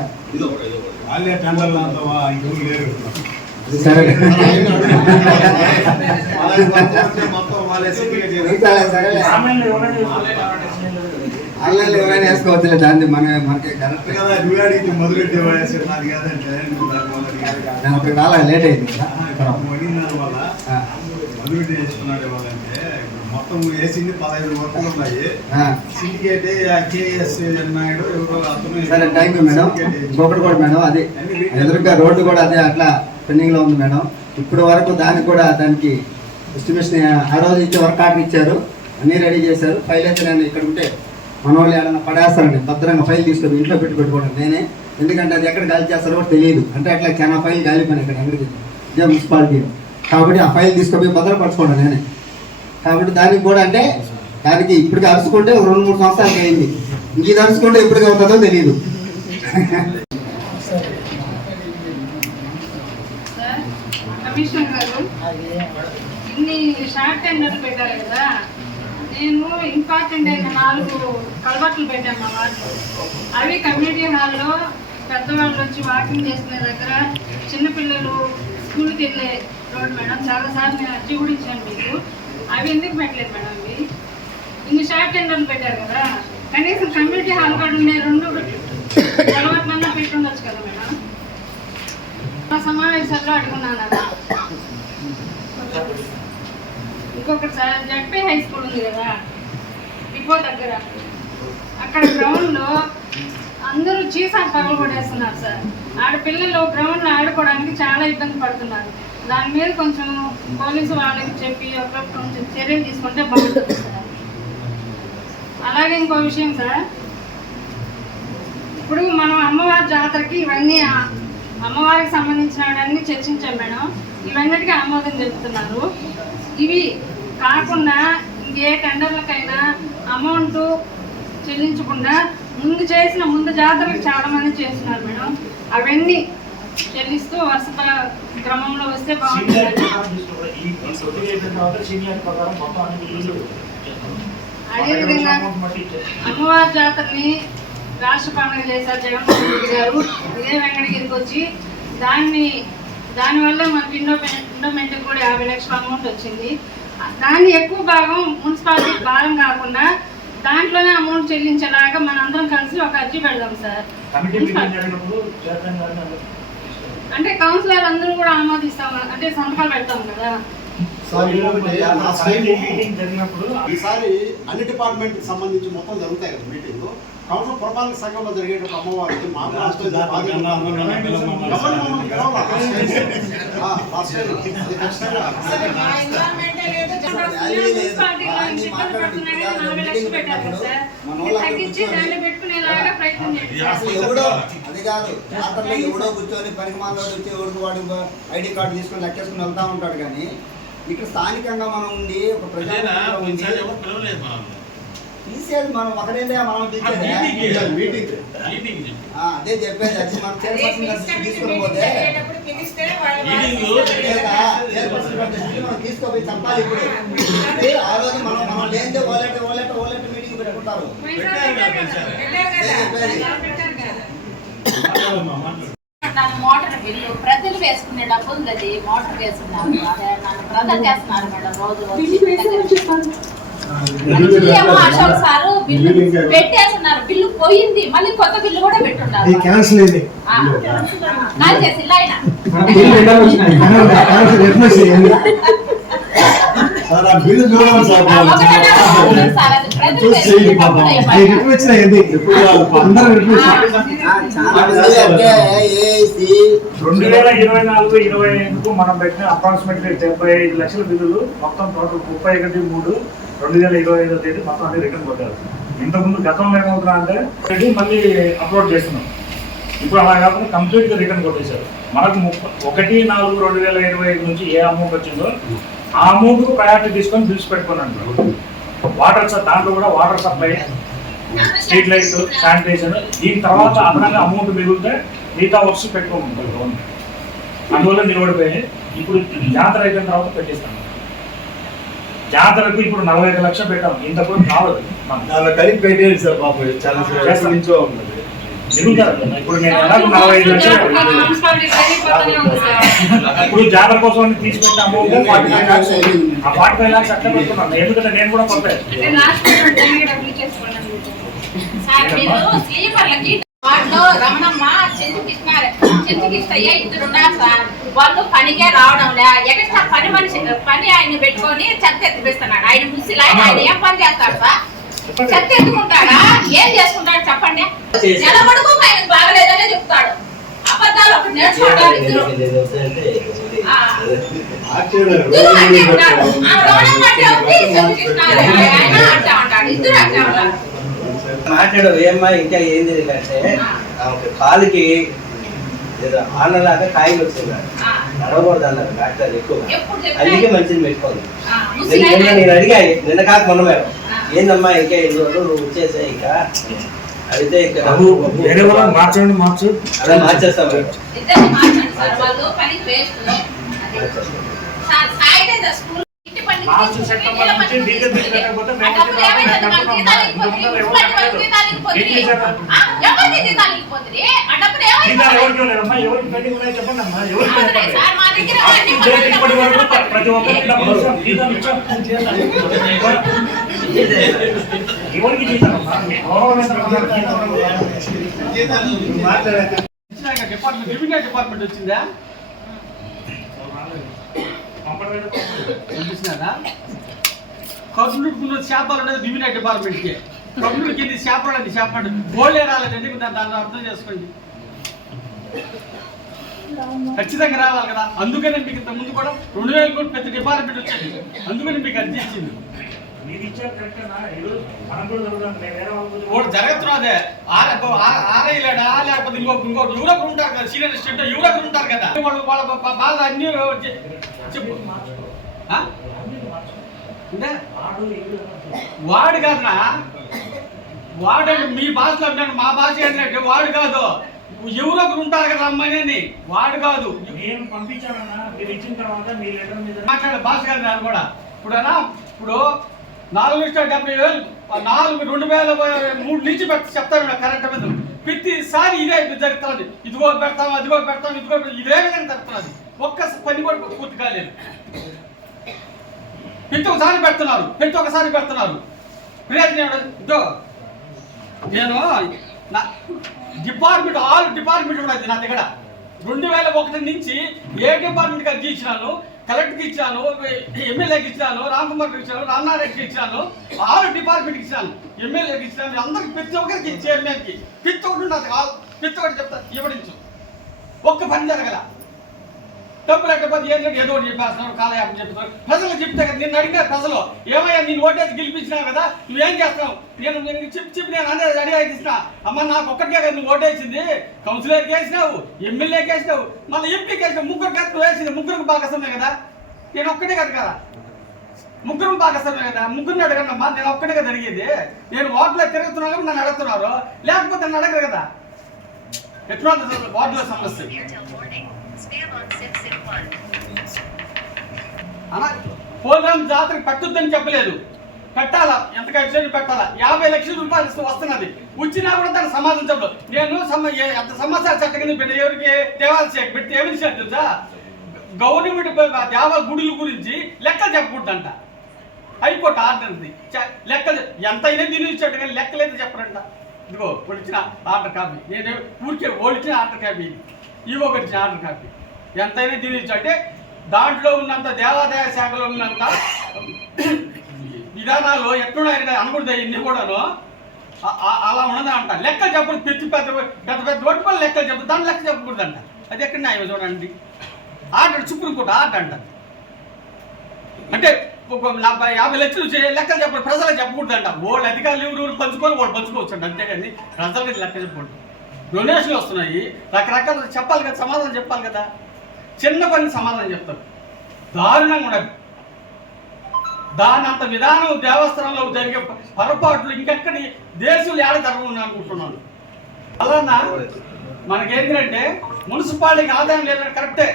సరే ఆన్లైన్లో ఎవరైనా వేసుకోవచ్చులే, దాన్ని మనకి కరెక్ట్ అక్కడికి రాలే, లేట్ అయింది మొత్తం వేసింది 15 వర్కులు ఉన్నాయి. సిండికేట్ కేఎస్ నాయుడు ఎవరో. సరే థ్యాంక్ యూ మేడం. ఇంకొకటి కూడా మేడం, అది ఎదురుగా రోడ్డు కూడా అదే అట్లా పెండింగ్ లో ఉంది మేడం. ఇప్పుడు వరకు దానికి ఎస్టిమేషన్ ఆ రోజు ఇచ్చి వర్క్ ఆర్డర్ ఇచ్చారు, అన్నీ రెడీ చేశారు. ఫైల్ అయితే నేను ఇక్కడ ఉంటే మన వాళ్ళు ఏదైనా పడేస్తారండి, భద్రంగా ఫైల్ తీసుకొని ఇంట్లో పెట్టుకోవడం నేనే, ఎందుకంటే అది ఎక్కడ గాలి చేస్తారో కూడా తెలియదు. అంటే అట్లా చాలా ఫైల్ గాలిపోయినాయి ఇక్కడ ఎక్కడికి ఇదే మున్సిపాలిటీ, కాబట్టి ఆ ఫైల్ తీసుకొని భద్రపరచుకోవడం నేనే. కాబట్టి దానికి కూడా అంటే దానికి ఇప్పటికి అరుచుకుంటే 2-3 సంవత్సరాలకి అయింది, ఇంక ఇది అరుచుకుంటే ఎప్పటికి అవుతుందో తెలియదు. కమిషనర్ గారు ఇన్ని షార్ట్ టెండర్లు పెట్టారు కదా, నేను ఇంపార్టెంట్ అయిన 4 కలబట్లు పెట్టాను మా వార్డు. అవి కమ్యూనిటీ హాల్లో పెద్దవాళ్ళు వచ్చి వాకింగ్ చేసుకునే దగ్గర, చిన్నపిల్లలు స్కూల్కి వెళ్ళే రోడ్ మేడం. చాలాసార్లు నేను అర్జీ కూడా ఇచ్చాను మీకు. అవి ఎందుకు పెట్టలేదు మేడం? అవి ఇన్ని షార్ట్ టెండర్లు పెట్టారు కదా, కనీసం కమ్యూనిటీ హాల్ కూడా ఉండే 2 కలబట్లన్నా పెట్టి ఉండొచ్చు కదా మేడం. సమావేశాల్లో అడుగున్నాను అలా. ఇంకొకటి సార్, జడ్పీ హై స్కూల్ ఉంది కదా డిపో దగ్గర, అక్కడ గ్రౌండ్లో అందరూ చీసా పగలు కొట్టేస్తున్నారు సార్. ఆడపిల్లలు గ్రౌండ్లో ఆడుకోవడానికి చాలా ఇబ్బంది పడుతున్నారు. దాని మీద కొంచెం పోలీసు వాళ్ళకి చెప్పి కొంచెం చర్యలు తీసుకుంటే బాగుంటుంది సార్. అలాగే ఇంకో విషయం సార్, ఇప్పుడు మనం అమ్మవారి జాతరకి ఇవన్నీ అమ్మవారికి సంబంధించినవన్నీ చర్చించాం మేడం. ఇవన్నిటికీ ఆమోదం చెప్తున్నారు. ఇవి కాకుండా ఇంకే టెండర్లకైనా అమౌంట్ చెల్లించకుండా ముందు జాతరలకు చాలా మంది చేస్తున్నారు మేడం. అవన్నీ చెల్లిస్తూ వరుస క్రమంలో వస్తే బాగుంటుంది. అదేవిధంగా అమ్మవారి జాతరని రాష్ట్ర పండుగ చేశారు జగన్మోహన్ రెడ్డి గారు. ఇదే వెంకటగిరికి వచ్చి దాన్ని దానివల్ల మనకి ఎండోమెంట్ కూడా 50 లక్షల అమౌంట్ వచ్చింది. దాన్ని ఎక్కువ భాగం మున్సిపాలిటీ భాగం కాకుండా దాంట్లోనే అమౌంట్ చెల్లించేలాగా మనందరం కలిసి ఒక అర్జీ పెడదాం సార్. అంటే కౌన్సిలర్ అందరూ కూడా ఆమోదిస్తాం, అంటే సంతకాలు పెడతాం కదా. ఈసారి అన్ని డిపార్ట్మెంట్ సంబంధించి మొత్తం జరుగుతాయి కదా మీటింగ్. కౌన్సిల్ పురపాలక సంఘంలో జరిగేటప్పుడు అమ్మవారికి అది కాదు, ఎవడో కూర్చొని పనికి మాలోడు వచ్చి ఎవరికి వాడి ఐడి కార్డు తీసుకొని లెక్కేసుకుని వెళ్తా ఉంటాడు. కానీ ఇక్కడ స్థానికంగా మనం ఉండి ఒక ప్రజా తీసేది మనం ఒకటేంటే మనం తీసేది అదే చెప్పేది. అది మనం చైర్పర్సన్ తీసుకుని పోతే మనం తీసుకోపోయి చెప్పాలి. ఇప్పుడు ఆ రోజు మనం లేదే ఓలెట్ మీటింగ్ పెట్టుకుంటారు. మోటార్ బిల్లు ప్రజలు వేసుకునే డబ్బులు అది మోటార్ వేసుకున్నారు. అదే నన్ను ప్రజలు చేస్తున్నారు మేడం. రోజు అశోక్ సారు బిల్లు పెట్టేస్తున్నారు. బిల్లు పోయింది, మళ్ళీ కొత్త బిల్లు కూడా పెట్టున్నారు. మనం పెట్టిన అప్రాక్సిమేట్లీ 75 లక్షల బిల్లులు మొత్తం టోటల్ 31/1/2025 తేదీ మొత్తం అన్ని రిటర్న్ కొట్టారు. ఇంతకుముందు గతంలో ఏమవుతున్నా అంటే మళ్ళీ అప్లోడ్ చేస్తున్నాం. ఇప్పుడు అలా కాకుండా కంప్లీట్గా రిటర్న్ కొట్టేశారు. మనకు 1/4/2025 నుంచి ఏ అమౌంట్ వచ్చిందో ఆ అమౌంట్ ప్రయారిటీ తీసుకొని బిల్స్ పెట్టుకున్నాను. వాటర్ దాంట్లో కూడా water supply, street lights, sanitiser, దీని తర్వాత అదనంగా అమౌంట్ మిగిలితే మిగతా వర్క్స్ పెట్టుకోమంటారు. అందువల్ల నిలబడిపోయి ఇప్పుడు జాతర అయిపోయిన తర్వాత పెట్టేస్తాను. జాతరకు ఇప్పుడు 45 లక్షలు పెట్టాము. ఇంతకు కావాలి కలిపి పెట్టేది సార్ బాబు. చాలా ఇప్పుడు నేను 45 లక్షలు ఇప్పుడు జాతర కోసం తీసి పెట్టాము. 45 లాక్స్ అట్లా పెట్టుకున్నాను. ఎందుకంటే నేను కూడా కొత్త వాటిలో రమణమ్మ చెంచుకిష్టయ్య ఇద్దరున్నారు సార్. వాళ్ళు పనికే రావడం లే. ఎక్కడ పని ఆయన పెట్టుకొని చెత్త ఎత్తిపిస్తున్నాడు. ఆయన ముసిలి ఆయన ఏం పని చేస్తాడు సార్? చెత్త ఎత్తుకుంటాడా? ఏం చేసుకుంటాడు చెప్పండి. నిలబడుకో ఆయన బాగలేదనే చెప్తాడు. అబద్ధాలు ఒకటి నేర్చుకుంటారు ఇద్దరు. మాట్లాడవు ఏమ్మా ఇంకా ఏంది అంటే కాలుకి ఆనలాగా కాయలు వచ్చింది, నడవకూడదు అన్నారు డాక్టర్ ఎక్కువ. అందుకే మంచిది పెట్టుకోండి. నేను అడిగా నిన్న కాక మొన్న మేడం, ఏందమ్మా ఇంకా 5 రోజులు నువ్వు వచ్చేసాయి ఇంకా అడిగితే ఇంకా మార్చు అలా మార్చేస్తాం మేడం. ప్రతి ఒక్కరికి ఎవరికి డిపార్ట్మెంట్ వచ్చిందా? కర్నూలుకున్న చేపలు అనేది రెవెన్యూ డిపార్ట్మెంట్కి. కర్నూలుకి ఎన్ని చేపలు అండి చేపలు గోల్డే రాలేదండి. దాన్ని అర్థం చేసుకోండి. ఖచ్చితంగా రావాలి కదా. అందుకనే మీకు ఇంత ముందు కూడా 2000 కోట్లు ప్రతి డిపార్ట్మెంట్ వచ్చింది. అందుకని మీకు అర్జీ ఇచ్చింది. జరగదు అదే ఆరేయలేడా లేకపోతే ఇంకొకరు యువకులు ఉంటారు కదా, సీనియర్ స్టేట్ యువకులు ఉంటారు కదా, వాళ్ళు వాళ్ళ బాధ అన్ని చెప్పు. అంటే వాడు కాదునా, వాడు మీ భాషలో అంటాను, మా భాష ఏంటంటే వాడు కాదు, ఎవరొకరు ఉంటారు కదా అమ్మాయిని, వాడు కాదు. నేను పంపించానన్నా, మీరు ఇచ్చిన తర్వాత మీ లెటర్ మీద మాట్లాడే భాష కాదు నాది కూడా. ఇప్పుడు 4,70,000 2003 నుంచి చెప్తాను కరెంట్ మీద. ప్రతిసారి ఇదే జరుగుతుంది. ఇదిగో పెడతాం, అదిగో పెడతాం, ఇదిగో ఇదే విధంగా జరుగుతున్నది. ఒక్క పని కూడా పూర్తి కాలేదు. ప్రతి ఒక్కసారి పెడుతున్నారు. నేను నా డిపార్ట్మెంట్ ఆల్ డిపార్ట్మెంట్ ఉన్నది నా దగ్గర. 2001 నుంచి ఏ డిపార్ట్మెంట్కి అది ఇచ్చినాను, కలెక్టర్కి ఇచ్చాను, ఎమ్మెల్యేకి ఇచ్చాను, రామకుమార్కి ఇచ్చాను, రామనారెడ్డికి ఇచ్చాను, ఆల్ డిపార్ట్మెంట్కి ఇచ్చాను, ఎమ్మెల్యేకి ఇచ్చాను, అందరికి ప్రతి ఒక్కరికి చైర్మన్కి ప్రతి ఒక్కటి నాకు ప్రతి ఒక్కటి చెప్తా ఇవ్వడించు. ఒక్క పని జరగల. డబ్బులు ఎక్కకపోతే ఏదో ఒకటి చెప్పేస్తున్నాడు, కాలయాపం చెప్తున్నాడు. ప్రజలు చెప్తే కదా, నిన్ను అడిగారు ప్రజలు, ఏమయ్యా నేను ఓటేసి గెలిపించినావు కదా, నువ్వేం చేస్తున్నావు? నేను చెప్పి నేను అనేది అడిగిస్తున్నా. అమ్మ నాకు ఒక్కటికే కదా నువ్వు ఓటేసింది, కౌన్సిలర్కి వేసినావు, ఎమ్మెల్యేకి వేసినావు, మళ్ళీ ఎంపీకి వేసినావు, ముగ్గురు కదా నువ్వు వేసింది, ముగ్గురికి భాగస్వామే కదా, నేను ఒక్కటే కదా ముగ్గురు భాగస్వామే కదా, ముగ్గురిని అడగండి అమ్మా, నేను ఒక్కటే కదా అడిగేది. నేను ఓట్లో తిరుగుతున్నాను నన్ను అడుగుతున్నారు, లేకపోతే నన్ను అడగరు కదా. ఎట్లా వార్డులో సమస్య అలా ప్రోగ్రామ్ జాతరకు పెట్టొద్దని చెప్పలేదు, పెట్టాలా, ఎంత ఖర్చు పెట్టాలా. 50 లక్షల రూపాయలు వస్తున్నది, వచ్చినా కూడా దాన్ని సమాధానం చెప్పలేదు. నేను సమాచార చట్టం కింద పెట్టి ఎవరికి దేవాలయ శాఖ పెట్టి ఏమి తెలుసా, గవర్నమెంట్ దేవాల గుడుల గురించి లెక్కలు చెప్పకూడదంట. హైకోర్టు ఆర్డర్ లెక్కలు ఎంతైనా దీని ఇచ్చాడు కానీ లెక్కలైతే చెప్పరంట. ఇదిగో వచ్చిన ఆర్డర్ కాపీ, నేను ఊరికే ఓడిచిన ఆర్డర్ కాపీ, ఈవో వచ్చిన ఆర్డర్ కాపీ, ఎంతైనా దీని ఇచ్చంటే దాంట్లో ఉన్నంత దేవాదాయ శాఖలో ఉన్నంత విధానాలు ఎట్లున్నాయి అనకూడదు, ఇన్ని కూడాను అలా ఉన్నదంట. లెక్కలు చెప్పదు, పెద్ద ఓటుపల్లి లెక్కలు చెప్పదు, దాని లెక్క చెప్పకూడదంట. అది ఎక్కడ న్యాయం చూడండి. ఆర్డర్ సుప్రీంకోర్టు ఆర్డర్ అంట. అంటే 50 లక్షలు లెక్కలు చెప్పండి, ప్రజలకు చెప్పకూడదంట. వాళ్ళు అధికారులు ఎవరు పంచుకోవాలి, వాళ్ళు పంచుకోవచ్చు అండి, అంతేగాని ప్రజలకి లెక్క చెప్పకూడదు. డొనేషన్లు వస్తున్నాయి, రకరకాల చెప్పాలి కదా, సమాధానం చెప్పాలి కదా. చిన్న పని సమాధానం చెప్తారు, దారుణంగా ఉండదు. దాని అంత విధానం దేవస్థానంలో జరిగే పొరపాట్లు ఇంకెక్కడి దేశంలో ఏడ జరగను అనుకుంటున్నాను. అలానా మనకేంటంటే మున్సిపాలిటీకి ఆదాయం లేదని కరెక్టే.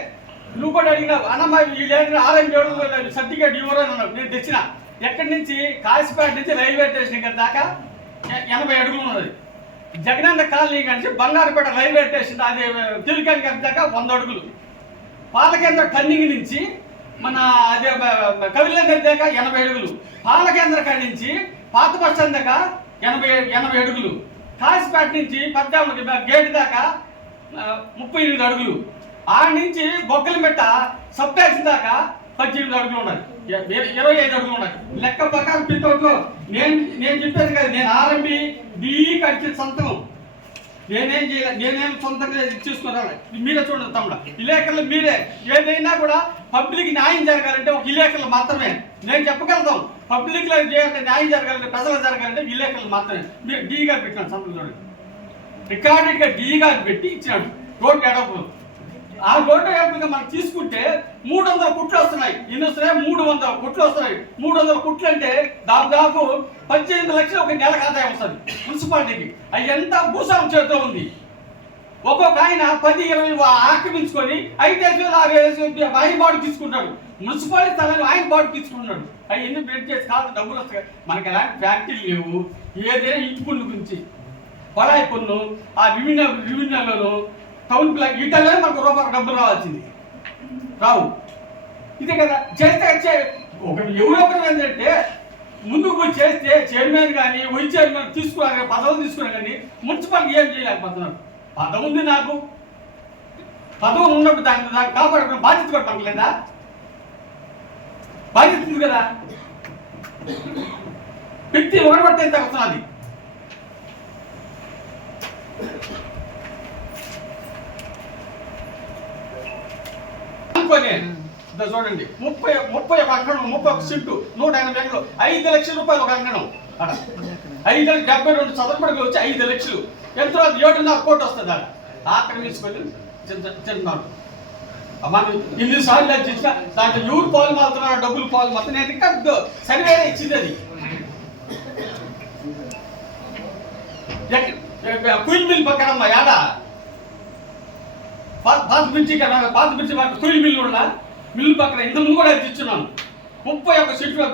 నువ్వు కూడా అడిగినావు, అన్నమ్మ వీళ్ళు RM సర్టిఫికేట్ ఇవ్వరు అని అన్నావు. నేను తెచ్చిన ఎక్కడి నుంచి, కాశీపేట నుంచి రైల్వే స్టేషన్ దాకా 80 అడుగులు ఉన్నది. జగనన్న కాలనీ కానీ బంగారుపేట రైల్వే స్టేషన్ అది తిరుగాని గారి దాకా 100 అడుగులు. పాలకేంద్ర టర్నింగ్ నుంచి మన అదే కవిలందరి దాకా 80 అడుగులు. పాలకేంద్ర కాడి నుంచి పాత బస్ స్టాండ్ దాకా 80 అడుగులు. కాశీపేట నుంచి పద్దాములకి గేట్ దాకా 38 అడుగులు. ఆ నుంచి బొక్కలమెట్ట సబ్ ట్యాక్సీ దాకా 18 అడుగులు ఉన్నాయి, 25 అడుగులు ఉన్నాయి. లెక్క ప్రకారం పిట్టోట్లో నేను చెప్పేది కదా, నేను ఆరంభి డిఈ కట్టిన సంతకం నేనేం చేయలేదు, నేనేం సొంతంగా చూసుకున్నాను. మీరే చూడండి తమ్ముడు, విలేకరులు మీరే. ఏదైనా కూడా పబ్లిక్ న్యాయం జరగాలంటే ఒక విలేకరులు మాత్రమే నేను చెప్పగలుగుతాం. పబ్లిక్లో న్యాయం జరగాలంటే, ప్రజలు జరగాలంటే విలేకరులు మాత్రమే. మీరు డీ గారు పెట్టినాడు సంతకం చూడండి, రికార్డెడ్గా డీ గారు పెట్టి ఇచ్చినాడు. రోడ్డు ఎడపులు, ఆ రోడ్డు ఎడపులుగా మనం తీసుకుంటే 300 కుట్లు వస్తున్నాయి. ఎన్ని వస్తున్నాయి? 300 కుట్లు వస్తున్నాయి. 300 కుట్లు అంటే దాదాపు 18 లక్షలు ఒక నెలకు ఆదాయం వస్తుంది మున్సిపాలిటీకి. అది ఎంత భూస్వామి చేతిలో ఉంది. ఒక్కొక్క ఆయన 10-20 ఆక్రమించుకొని 5,000-6,000 ఆయన బాడు తీసుకుంటాడు. మున్సిపాలిటీ స్థలాన్ని ఆయన బాడు తీసుకుంటున్నాడు. అవి ఎన్ని బెడ్ చేసి కాదు డబ్బులు వస్తాయి. మనకి ఎలాంటి ఫ్యాక్టరీలు లేవు. ఏదైనా ఇంటి పన్ను గురించి పరాయి పన్ను, ఆ రెవెన్యూలోను టౌన్ ప్లాన్ వీటల్లోనే మనకు రూపాయలు డబ్బులు రావాల్సింది, రావు. ఇదే కదా చేస్తే ఒకటి ఎవరొకరు ఏంటంటే ముందుకు పోయి చేస్తే చైర్మన్ కానీ వైస్ చైర్మన్ తీసుకున్నా పదవులు తీసుకున్నా కానీ మున్సిపాలిటీ ఏం చేయలేకపోతున్నారు. పదవి ఉంది నాకు, పదవులు ఉన్నప్పుడు దాన్ని కాపాడుకున్న బాధ్యత కూడా పడలేదా? బాధ్యత ఉంది కదా. వ్యక్తి ఒకటి ఎంత వస్తున్నది. చూడండి 30 ఒక అంకణం, 31 సెంటు, 180 ఎకరాలు, 5 లక్షల రూపాయలు ఒక అంకణం. అక్కడ 572 చదరపడికి వచ్చి 5 లక్షలు. ఎంత 7.5 కోట్లు వస్తుంది. అక్కడ ఆక్రమించుకొని తింటున్నాడు. మనం ఇన్నిసార్లు ఇచ్చిన దాంట్లో ఎవరు పాలు మారుతున్నారు, డబ్బులు పాలు మొత్తం. నేను ఇంకా సర్వే ఇచ్చింది అది. కుయిల్ మిల్ పక్కన యాడ పాత బ్రిడ్జి కుయిల్ మిల్ కూడా మిల్లు పక్కన ఇంతకుముందు కూడా ఇచ్చున్నాను. 31 సెంట్లు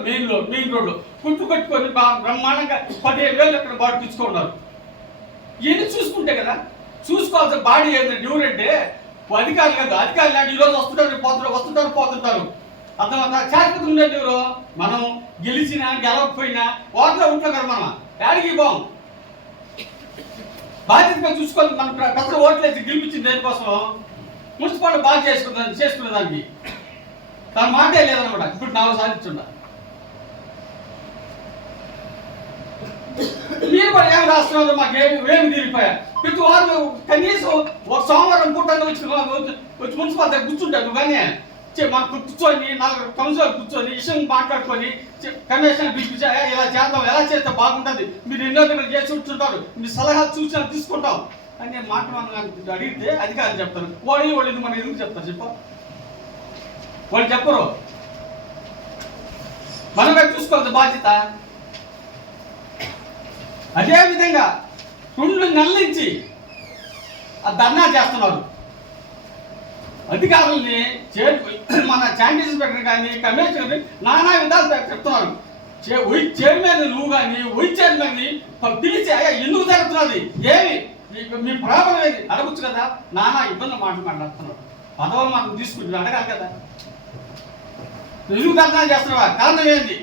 మెయిన్ రోడ్డు కుట్టు కట్టుకొని బ్రహ్మాండంగా 15,000 అక్కడ బాడీ తెచ్చుకున్నారు. ఇవన్నీ చూసుకుంటే కదా చూసుకోవాల్సిన బాడీ ఏంటంటే ఎవరంటే అధికారులు కాదు, అధికారులు అంటే ఈరోజు వస్తుంటారు పోతుంటారు. అర్థమంతా శాశ్వతం ఉండేది ఎవరు? మనం గెలిచినా గెలవకపోయినా వాటిలో ఉంటాం కదా. మనం యాడికి పోం, బాధ్యతగా చూసుకోవాలి. మన ప్రజలు ఓట్లేసి గెలిపించింది దేనికోసం? మున్సిపాలిటీ బాగా చేసుకునే దానికి. తన మాటే లేదనమాట. ఇప్పుడు 4 సార్లు మీరు కూడా ఏమి రాస్తున్నారు? మాకు ఏమి తీరిపోయా. ప్రతి వారు కనీసం ఒక సోమవారం పూట వచ్చి మున్సిపాలిటీ కూర్చుంటారు. కానీ మనం కూర్చొని 4 కౌన్సిలర్ కూర్చొని విషయం మాట్లాడుకొని కమిషన్ పిలిపించా ఇలా చేద్దాం, ఎలా చేస్తే బాగుంటుంది, మీరు ఎన్నో దగ్గర చేసి కూర్చుంటారు, మీ సలహాలు సూచనలు తీసుకుంటాం అని మాట మనం అడిగితే అధికారులు చెప్తారు. వాళ్ళు మనం ఎందుకు చెప్తారు చెప్ప? వాళ్ళు చెప్పరు. మనమే చూసుకోవాలి బాధ్యత. అదేవిధంగా 2 నెలల నుంచి ఆ ధర్నా చేస్తున్నారు. అధికారుల్ని మన చాండీస్ ఇన్స్పెక్టర్ కానీ కమిషనర్ కానీ నానా విధాలు చెప్తున్నారు. చైర్మన్ నువ్వు కానీ వైస్ చైర్మన్ని పిలిచి అయ్యా ఎందుకు జరుగుతున్నది, ఏమి మీ ప్రాబ్లం ఏది అడగచ్చు కదా. నానా ఇబ్బంది మాట్లాడుతున్నారు. పదవులు మనం తీసుకుంటున్నాం, అడగాలి కదా. ఎందుకు ధర్నా చేస్తున్నావా, కారణం ఏంది?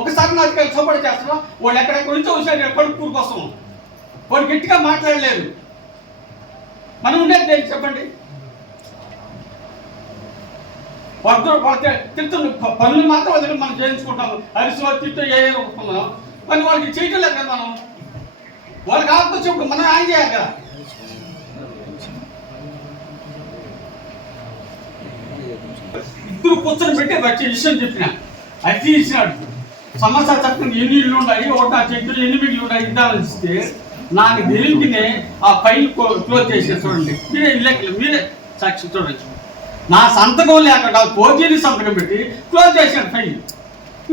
ఒకసారి నా అధికారులు సపోర్ట్ చేస్తున్నా, వాళ్ళు ఎక్కడెక్కడ నుంచో వచ్చారు కడుపుకూరు కోసం. వాళ్ళు గట్టిగా మాట్లాడలేదు. మనం ఉండేది ఏంటి చెప్పండి? వాళ్ళకి తిడుతున్న పనులు మాత్రం వదిలి మనం చేయించుకుంటాము. అరిసో తిట్టు ఏ ఒప్పుకున్నాం, కానీ వాళ్ళకి చేయటం లేదు కదా. మనం వాళ్ళకి ఆపుకొచ్చినప్పుడు మనం ఆయన చేయాలి కదా. ఇద్దరు కూర్చొని పెట్టి విషయం చెప్పిన అది ఇచ్చినాడు. సమస్య చక్కని ఎన్ని ఇళ్ళు ఉన్నాయి, ఒకటి నా చెట్లు ఎన్ని మిగిలి ఉన్నాయి ఇద్దామని ఇస్తే నాకు తెలియకనే ఆ ఫైల్ క్లోజ్ చేసారు. చూడండి మీరే ఇల్లెక్కలు, మీరే సాక్షి చూడొచ్చు. నా సంతకం లేకుండా పోటీని సంతకం పెట్టి క్లోజ్ చేశాడు ఫైల్.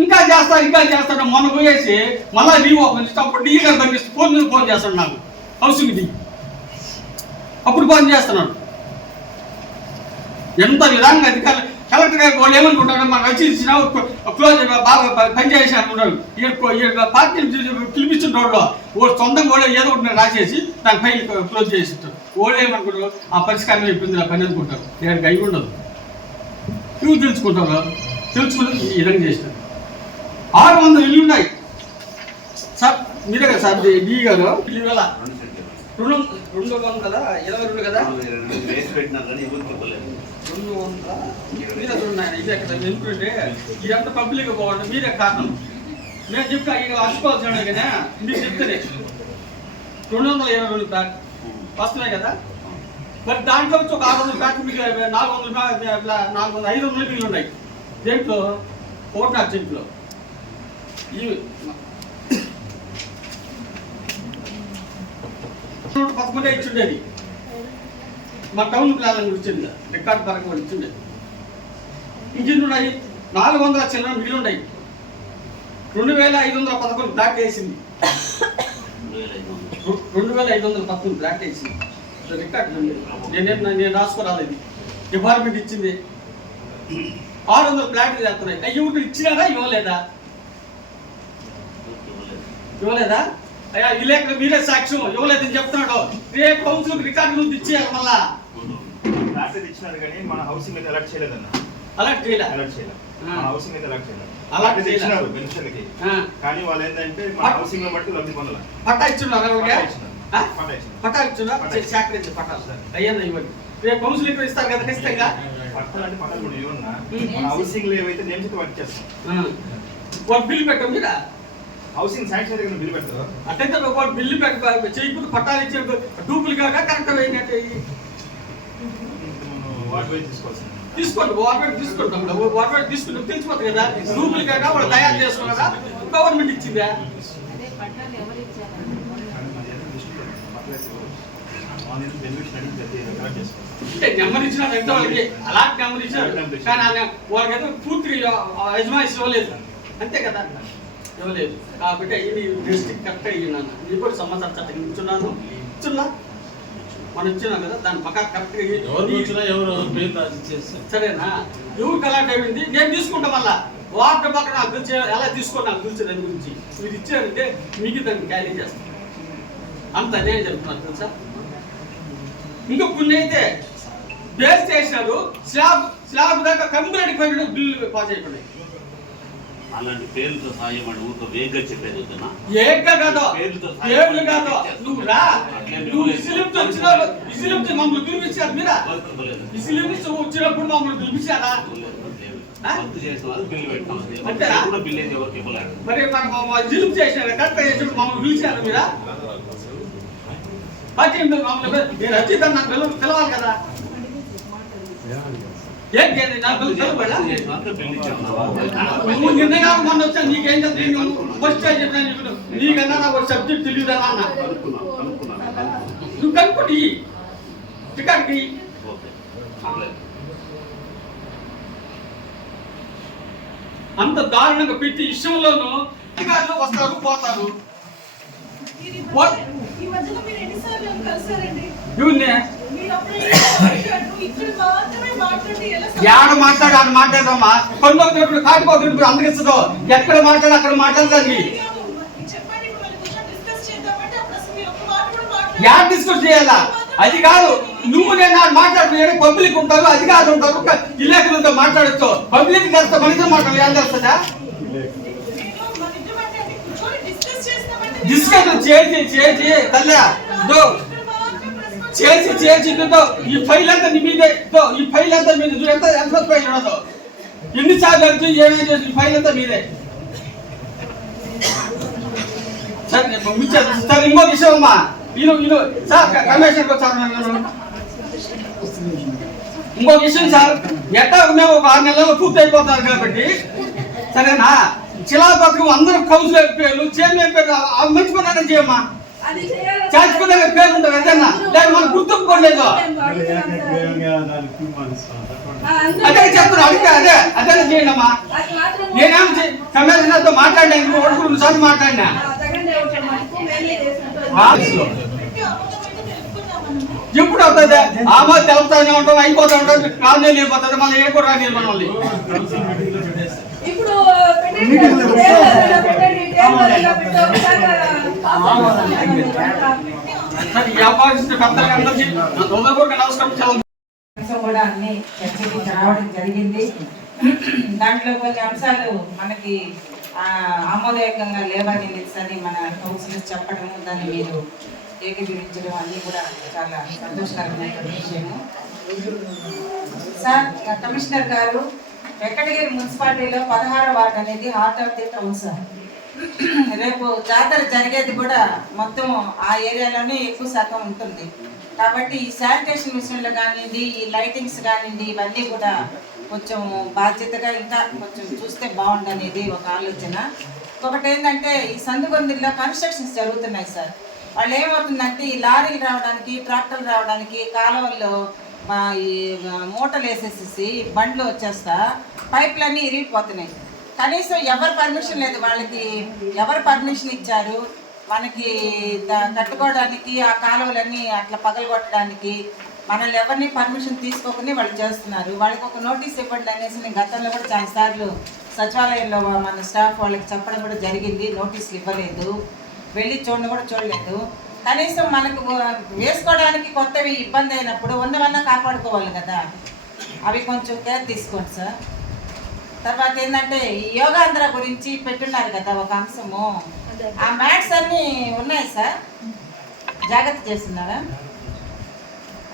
ఇంకా చేస్తాడు. మొన్న పోయేసి మళ్ళీ రీఓపెన్ చేస్తే అప్పుడు డీ గారు పంపిస్తే ఫోన్ చేస్తాడు నాకు హౌసింగ్ ది. అప్పుడు ఫోన్ చేస్తున్నాడు. ఎంత విధంగా అధికారులు కలెక్టర్ గారు వాళ్ళు ఏమనుకుంటారు, మనం రచించిన క్లోజ్ బాగా పనిచేసాను అనుకున్నాడు. ఇక్కడ పార్టీని పిలిపించిన రోడ్లో వాళ్ళు సొంతంగా కూడా ఏదో ఒకటి రాసేసి దాని ఫైల్ క్లోజ్ చేసిస్తారు. వాళ్ళు ఏమనుకుంటారు, ఆ పరిష్కారం అయిపోయింది ఆ పని అనుకుంటారు. ఇక్కడ అయి ఉండదు. ఇవి తెలుసుకుంటారు ఈ విధంగా చేస్తారు. 600 ఇల్లు ఉన్నాయి సార్. మీరే కదా సార్ డీ గారు. 222 కదా, 22 కదా, 200 ఇది ఎక్కడ ఎందుకంటే ఇదంతా పబ్లిక్ పోవాలి. మీరే కారణం. నేను చెప్తా ఇక అసుకోవాల్సిన కదా, మీరు చెప్తానే 222 ప్యాక్ వస్తున్నాయి కదా. మరి దాంట్లో వచ్చి ఒక 600 ప్యాక్ మీకు 400 500 మిగిలి ఉన్నాయి. దేంట్లో కోట చెంట్లో ఇవి 11 ఇచ్చిండేది. మా టౌన్ ప్లాన్ ఇచ్చింది, రికార్డ్ పరంగా ఇచ్చిండేది. ఇంజిన్లు ఉన్నాయి 400 చిల్లర మిగిలి ఉన్నాయి. 2511 బ్లాక్ వేసింది. 2511 బ్లాక్ వేసింది. రికార్డు నేను రాసుకోరాలేదు. డిపార్ట్మెంట్ ఇచ్చింది. 600 ఫ్లాట్లు చేస్తున్నాయి. అయ్యి ఇచ్చినారా ఇవ్వలేదా? అయ్యా విలేకరు మీరే సాక్ష్యం ఇవ్వలేదని చెప్తున్నాడు. రేపు కౌన్సిల్ రికార్డు నువ్వు ఇచ్చేయాలి. మళ్ళా ఇచ్చినారు కానీ మన హౌసింగ్ అయితే అలర్ట్ చేయలేదన్న. అలర్ట్ చేయలేదు. హౌసింగ్ అయితే అలర్ట్ చేయలేదు. అలర్ట్ ఇచ్చినారు పెన్షన్లకి. కానీ వాళ్ళు ఏంటంటే మన హౌసింగ్ లో బట్టి లబ్ధి పొందాలి. పట్టా ఇచ్చున్నారు. పట్టా ఇచ్చున్నారు. సేకరించి పట్టాలి అయ్యిందా ఇవ్వండి. రేపు కౌన్సిల్ ఇక్కడ ఇస్తారు కదా ఖచ్చితంగా. పట్టాలు అంటే పట్టాలు కూడా ఇవ్వన్నా. మన హౌసింగ్ లో ఏవైతే నేమ్స్ వర్క్ చేస్తాం. వాళ్ళు బిల్లు పెట్టాం మీరా? హౌసింగ్ శాంక్షన్ దగ్గర బిల్లు పెడతారు. అట్లయితే వాళ్ళు బిల్లు చేయకపోతే పట్టాలు ఇచ్చే డూప్లికేట్ కరెక్ట్ అయినట్టు వాటి వైపు తీసుకోవాల్సింది. తీసుకోండి. వాటర్ తీసుకుంటాం. వాటర్ తీసుకుంటాం తెలిసిపోతుంది కదా. డూప్లికేట్ వాళ్ళు తయారు చేసుకున్నారా, గవర్నమెంట్ ఇచ్చిందా? నెంబర్ ఇచ్చినారు ఎంత వాళ్ళకి, అలాంటి నెంబర్ ఇచ్చినారు. కానీ వాళ్ళకైతే పూర్తిగా యజమాని ఇవ్వలేదు. అంతే కదా, ఇవ్వలేదు. కాబట్టి ఇది డిస్ట్రిక్ట్ కరెక్ట్గా ఇవ్వన్నాను. ఇది కూడా సమాచార చట్టం ఇచ్చున్నాను. మనం ఇచ్చినాం కదా, దాని పక్క కరెక్ట్గా సరేనా. ఎవరు కలెక్ట్ అయింది నేను తీసుకుంటాం. మళ్ళా వాటర్ పక్కన నాకు తెలిసి ఎలా తీసుకోండి, నాకు తెలిసి దాని గురించి మీరు ఇచ్చారంటే మీకు దాన్ని క్యారీ చేస్తాను. అంత అన్యాయం జరుగుతున్నారు తెలుసా. ఇంకా కొన్ని అయితే బేస్ చేసినారు, స్లాబ్ దాకా కంప్లీట్ పోయిన బిల్లు పాస్ అయిపోయింది. అలాంటి పేర్లతో సాయం అని ఊరితో వేగ్గా చెప్పేది వద్దునా? ఏగ్గా కాదు, పేర్లు కాదు. నువ్వు రా, నువ్వు ఇస్లింతో వచ్చినావు, ఇస్లింతో మమ్మల్ని పిలిపించారు మీరా? ఇస్లిం వచ్చినప్పుడు మమ్మల్ని పిలిపించారా? వర్క్ చేసిన వాళ్ళు బిల్లు పెట్టాం, అంతేనా? కూడా బిల్లు అయితే ఎవరికి ఇవ్వలేదు. మరి ఇస్లిం చేసినారు, కరెక్ట్ చేసినప్పుడు మమ్మల్ని పిలిచారు మీరా? పార్టీ మమ్మల్ని నేను రచిత నాకు పిలవాలి కదా. నువ్వు నిన్నగా మొన్న వచ్చా నీకేం చదివి ఫస్ట్ చెప్పాను, నీకన్నా నాకు సబ్జెక్ట్ తెలియదా అన్న. నువ్వు కనుక్కోండి టికెట్కి. అంత దారుణంగా ప్రతి విషయంలోనూ టికెట్లు వస్తారు పోతారు. ఈ మధ్యలో మీరు ఎన్నిసార్లు కలిసారండి? యాడ మాట్లాడు మాట్లాడదమ్మా, కొనుగోలు కాటిపోతున్నప్పుడు అందరిస్తుందో ఎక్కడ మాట్లాడు అక్కడ మాట్లాడదాన్ని. యాడ డిస్కస్ చేయాలా? అది కాదు, నువ్వు నేను మాట్లాడుతున్నాడు, పబ్లిక్ ఉంటారు, అధికారులు ఉంటారు, విలేకరులతో మాట్లాడచ్చు. పబ్లిక్ చేస్తా మనిషి మాట్లాడు ఏం చేస్తుందా? డిస్కస్ చేసి తల్లి చేసి ఈ ఫైల్ అంతా నీ మీదే, ఈ ఫైల్ అంతా మీద ఎంత ఫైల్ ఉండదు, ఎన్నిసార్లు వచ్చి ఏమేమి చేసి ఈ ఫైల్ అంతా మీదే. సరే ఇంకో విషయం అమ్మా, ఇను సార్ కమిషనర్కి వచ్చారు. ఇంకో విషయం సార్, ఎట్టా మేము ఒక 6 నెలల్లో పూర్తి అయిపోతారు కాబట్టి సరేనా, చిలా పథకం అందరూ కౌన్సిలర్ పేర్లు, చైర్మన్ పేర్లు అవి మంచి పని చేయమ్మా. చాచిపోతే పేరు ఉంటుంది ఏదన్నా, లేదు మనం గుర్తుకోలేదు. అదే చెప్తున్నా, అదే అదే చేయండి అమ్మా. నేనేం కమిషనర్తో మాట్లాడినా, 1-2 సార్లు మాట్లాడినా. ఎప్పుడు అవుతుంది? ఆమో తెలుపుతానే ఉంటాం, అయిపోతా ఉంటాం, 4 నెలలు అయిపోతుంది, మళ్ళీ ఏ కూడా రాని మనల్ని. కూడా అన్ని చర్చకి రావడం జరిగింది. దాంట్లో కొన్ని అంశాలు మనకి ఆమోదయోగంగా లేవని అని మన కౌన్సిలర్స్ చెప్పడం, దాన్ని మీరు ఏకీభవించడం అన్నీ కూడా చాలా సంతోషకరమైన విషయము. సార్ కమిషనర్ గారు, వెంకటగిరి మున్సిపాలిటీలో 16వ వార్డు అనేది heart of the town sir. రేపు జాతర జరిగేది కూడా మొత్తం ఆ ఏరియాలోనే ఎక్కువ శాతం ఉంటుంది కాబట్టి ఈ శానిటేషన్ విషయంలో కానివ్వండి, ఈ లైటింగ్స్ కానివ్వండి, ఇవన్నీ కూడా కొంచెం బాధ్యతగా ఇంకా కొంచెం చూస్తే బాగుండనేది ఒక ఆలోచన. ఒకటి ఏంటంటే, ఈ సందుగొందిలో కన్స్ట్రక్షన్స్ జరుగుతున్నాయి సార్. వాళ్ళు ఏమవుతుందంటే, ఈ లారీలు రావడానికి, ట్రాక్టర్లు రావడానికి కాలువల్లో ఈ మూటలు వేసేసేసి బండ్లు వచ్చేస్తా పైపులన్నీ ఇరిగిపోతున్నాయి. కనీసం ఎవరు పర్మిషన్ లేదు వాళ్ళకి. ఎవరు పర్మిషన్ ఇచ్చారు మనకి కట్టుకోవడానికి, ఆ కాలువలన్నీ అట్లా పగలగొట్టడానికి? మనల్ని ఎవరిని పర్మిషన్ తీసుకోకుండా వాళ్ళు చేస్తున్నారు. వాళ్ళకి ఒక నోటీస్ ఇవ్వండి అనేసి నేను గతంలో కూడా చాలాసార్లు సచివాలయంలో మన స్టాఫ్ వాళ్ళకి చెప్పడం కూడా జరిగింది. నోటీసులు ఇవ్వలేదు, వెళ్ళి చూడడం కూడా చూడలేదు. కనీసం మనకు వేసుకోవడానికి కొత్తవి ఇబ్బంది అయినప్పుడు ఉన్నవన్నా కాపాడుకోవాలి కదా, అవి కొంచెం కేర్ తీసుకోండి సార్. తర్వాత ఏంటంటే, ఈ యోగాంధ్ర గురించి పెట్టున్నారు కదా ఒక అంశము, ఆ మ్యాట్స్ అన్నీ ఉన్నాయి సార్, జాగ్రత్త చేస్తున్నారా?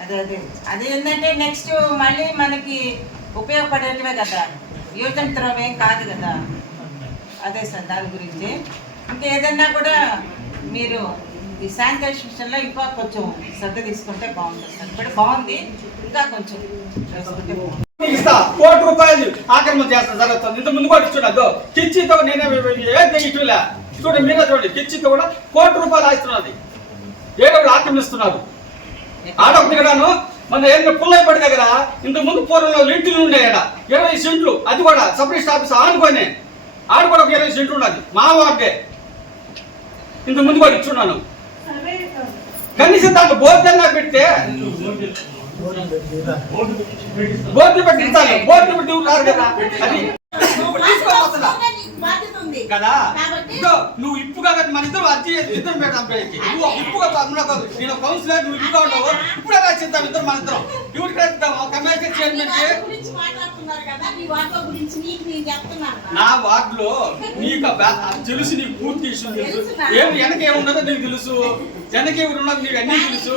అదే అదే అది ఏంటంటే నెక్స్ట్ మళ్ళీ మనకి ఉపయోగపడేటివే కదా, యూజ్ అండ్ త్రో ఏం కాదు కదా. అదే సార్ దాని గురించి. ఇంకా ఏదన్నా కూడా మీరు ఈ శానిటైజేషన్ విషయంలో ఇంకా కొంచెం శ్రద్ధ తీసుకుంటే బాగుంటుంది సార్. ఇప్పుడు బాగుంది, ఇంకా కొంచెం చేసుకుంటే బాగుంటుంది. ₹1 ఆక్రమణ చేస్తా జరుగుతుంది. ఇంత ముందు కూడా చూడద్దు, కిచ్చితో నేనే ఇటులే చూడండి, మీరే చూడండి, కిచ్చితో కూడా ₹1 ఆస్తున్నది, ఏదో ఆక్రమిస్తున్నారు. ఆడొకటి కూడాను మన పుల్లైపడి దగ్గర ఇంత ముందు పూర్వంలో లింకులు ఉండేయడ 20 సెంట్లు, అది కూడా సబ్ రిజిస్టర్ ఆఫీస్ ఆనుకొని ఆడ కూడా ఒక 20 సెంట్లు ఉన్నది, మా వార్డే. ఇంత ముందు కూడా ఇచ్చున్నాను. కనీసం దాంట్లో బోర్డున్నా పెడితే, బోర్డులు పెట్టి ఇస్తాను, బోర్డులు పెట్టి ఉన్నారు కదా, అది కదా. నువ్వు ఇప్పుగా మన ఇద్దరు అర్జీ ఇద్దరు పెట్టాం, నువ్వు ఇప్పుగా నేను కౌన్సిలర్, నువ్వు ఇప్పుగా ఉండవు, ఇప్పుడు రాసిద్దాం ఇద్దరు మన ఇద్దరం డ్యూటీ రాసిద్దాం కమిషన్ చైర్మన్కి. నా వార్డులో నీకు తెలుసు, నీకు పూర్తి ఇష్యూ తెలుసు. ఏమి వెనక ఏమున్నదో నీకు తెలుసు, వెనక ఎవరు ఉన్నది నీకు అన్నీ తెలుసు.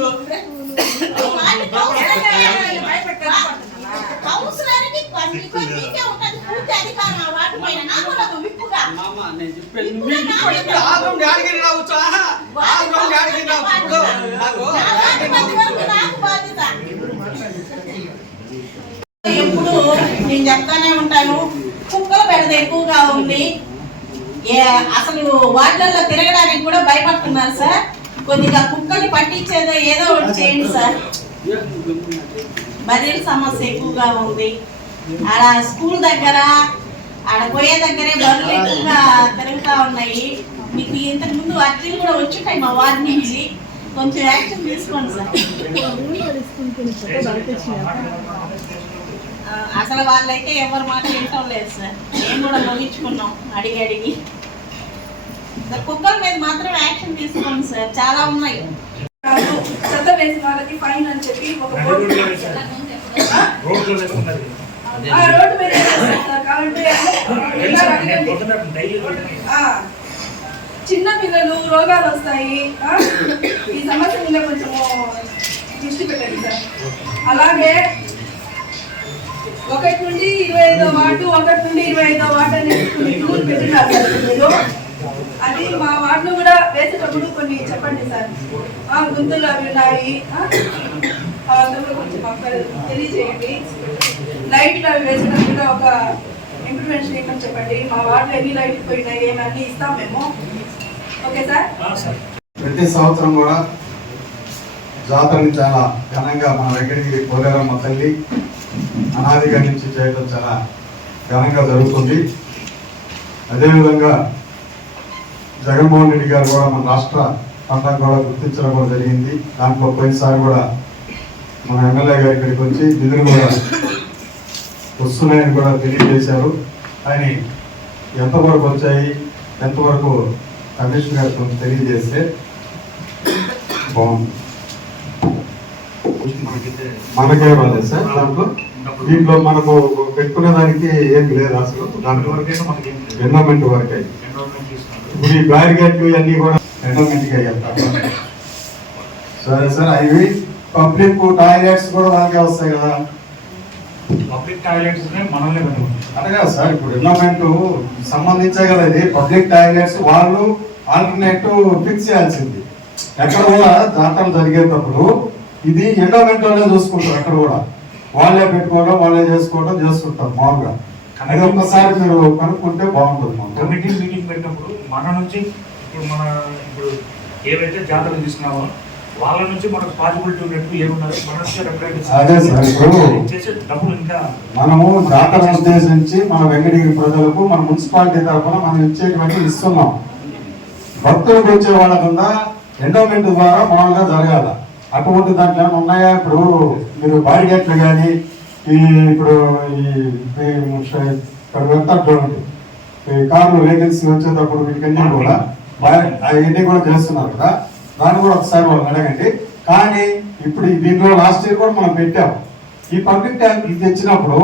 నేను చెప్పాను ఆగ్రహం డాడికి రావచ్చు, ఆగ్రహం డాడికి రావచ్చు. ఎప్పుడు నేను చెప్తానే ఉంటాను, కుక్కల బెడద ఎక్కువగా ఉంది. అసలు వాటిల్లో తిరగడానికి కూడా భయపడుతున్నారు సార్. కొద్దిగా కుక్కని పట్టించేదో ఏదో ఒకటి చేయండి సార్. బదిలీ సమస్య ఎక్కువగా ఉంది. ఆడ స్కూల్ దగ్గర ఆడ పోయే దగ్గరే బరువులు ఎక్కువగా తిరుగుతూ ఉన్నాయి. మీకు ఇంతకు ముందు అట్లీలు కూడా వచ్చుంటాయి మా వార్డు నుంచి. కొంచెం యాక్షన్ తీసుకోండి సార్. అసలు వాళ్ళైతే ఎవరి మాట వింటాం లేదు సార్. మేము కూడా ముగించుకున్నాం అడిగి. కుక్కల మీద మాత్రం యాక్షన్ తీసుకోండి సార్, చాలా ఉన్నాయి. చెత్త వేసిన వాళ్ళకి ఫైన్ అని చెప్పి ఒక బోర్డు రోడ్డు మీద చిన్న పిల్లలు రోగాలు వస్తాయి. ఈ సమస్య మీద కొంచెం దృష్టి పెట్టండి సార్. అలాగే 1 నుండి 25వ వార్డు, 1 నుండి 25వ వార్డు అనేది కొన్ని రూల్ పెట్టినారు సార్ మీరు. అది మా వార్డులో కూడా వేసేటప్పుడు కొన్ని చెప్పండి సార్. గుంతలు అవి ఉన్నాయి, అవంతా కూడా కొంచెం మాకు తెలియజేయండి. లైట్లు అవి వేసేటప్పుడు కూడా ఒక ఇంప్లిమెంట్ చేయమని చెప్పండి. మా వార్డులో ఎన్ని లైట్లు పోయినాయి ఏమన్నీ ఇస్తాం మేము. Okay sir. ప్రతి సంవత్సరం కూడా జాతరని చాలా ఘనంగా మన వెంకటగిరి పోలేరమ్మ తల్లి అనాదిగా నుంచి చేయడం చాలా ఘనంగా జరుగుతుంది. అదేవిధంగా జగన్మోహన్ రెడ్డి గారు కూడా మన రాష్ట్ర పండుగ కూడా గుర్తించడం కూడా జరిగింది. దాంట్లో పోయినసారి కూడా మన ఎమ్మెల్యే గారు ఇక్కడికి వచ్చి నిధులు కూడా వస్తున్నాయని కూడా తెలియజేశారు. కానీ ఎంతవరకు వచ్చాయి, ఎంతవరకు కమిషనర్ గారు కొంచెం తెలియజేస్తే బాగుంది. మనకే రాలేదు సార్. దీంట్లో మనకు పెట్టుకునే దానికి ఏం లేదు అసలు. దాంట్లో ఎండోమెంట్ వరకు అయ్యి ఇప్పుడు ఈ బ్యారిగేట్లు ఇవన్నీ కూడా ఎండోమెంట్కి అయ్యేస్తారు. సరే సార్. అవి పబ్లిక్ టాయిలెట్స్ కూడా మనకే వస్తాయి కదా. పబ్లిక్ టాయిలెట్స్ మనమే అదే సార్. ఇప్పుడు ఎండోమెంట్ సంబంధించే కదా ఇది. పబ్లిక్ టాయిలెట్స్ వాళ్ళు ఆల్టర్నేటివ్ ఫిక్స్ చేయాల్సింది. ఎక్కడ కూడా జాతరలు జరిగేటప్పుడు ఇది ఎండోమెంట్ వాళ్ళే చూసుకుంటారు. అక్కడ కూడా వాళ్ళే పెట్టుకోవడం, వాళ్ళే చేసుకోవడం చేస్తుంటారు మామూలుగా. అది ఒక్కసారి మీరు కనుక్కుంటే బాగుంటుంది. కమిటీ మీటింగ్ పెట్టినప్పుడు మన నుంచి ఇప్పుడు ఏవైతే జాతరలు తీసుకున్నామో వాళ్ళ నుంచి మనకు పాసిబిలిటీ ఉన్నట్టు ఏమున్నారు మన నుంచి అదే సార్. ఇప్పుడు డబ్బులు ఇంకా మనము జాతర ఉద్దేశించి మన వెంకటగిరి ప్రజలకు మన మున్సిపాలిటీ తరఫున మనం ఇచ్చేటువంటి ఇస్తున్నాం. భక్తులకు వచ్చే వాళ్ళ కింద ఎండోమెంట్ ద్వారా మామూలుగా జరగాల. అటువంటి దాంట్లో ఏమైనా ఉన్నాయా? ఇప్పుడు మీరు బారిగేట్లు కానీ ఇప్పుడు ఇక్కడ వెళ్తారు చూడండి, కార్లు వెహికల్స్ వచ్చేటప్పుడు వీటికన్నీ కూడా అవన్నీ కూడా చేస్తున్నారు కదా. దాన్ని కూడా ఒకసారి వాళ్ళు అడగండి. కానీ ఇప్పుడు దీంట్లో లాస్ట్ ఇయర్ కూడా మనం పెట్టాం. ఈ పబ్లిక్ ట్యాంక్ ఇది తెచ్చినప్పుడు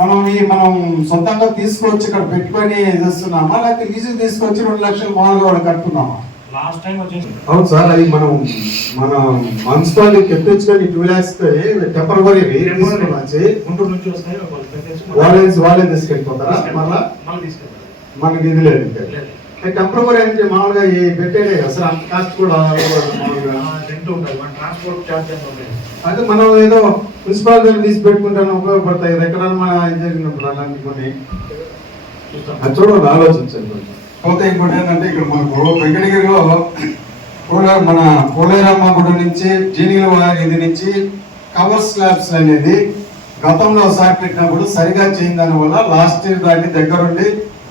మనం సొంతంగా తీసుకొచ్చి ఇక్కడ పెట్టుకొని చేస్తున్నామా, లేకపోతే లీజుకి తీసుకొచ్చి 2 లక్షలు మామూలుగా వాళ్ళు కట్టుకున్నామా? లాస్ట్ టైం వచ్చేసి అవును సార్. అది మన మున్సిపాలిటీ తెప్పించుకొని 2 lakhs టెంపరరీ గుంటూరు నుంచి వస్తాయి వాళ్ళే తీసుకెళ్ళిపోతారా? మళ్ళీ మనకి ఇది లేదు. టెంపరరీ అంటే మామూలుగా ఈ పెట్టేదే కదా సార్. అంత కాస్ట్ కూడా ట్రాన్స్పోర్ట్ ఛార్జ్ అంటే మనం ఏదో మున్సిపాలిటీ తీసి పెట్టుకుంటాను ఉపయోగపడతాయి. ఎక్కడన్నా మన జరిగినప్పుడు అలాంటి కొన్ని చూడండి, ఆలోచించండి. పోతే ఇంకోటి ఏంటంటే ఇక్కడ మనకు వెంకటగిరిలో మన పోలేరమ్మ గుడి నుంచి జీనిగల ఇది నుంచి కవర్ స్లాబ్స్ అనేది గతంలో ఒకసారి పెట్టినప్పుడు సరిగా చేయని దాని వల్ల లాస్ట్ ఇయర్ దాన్ని దగ్గరుండి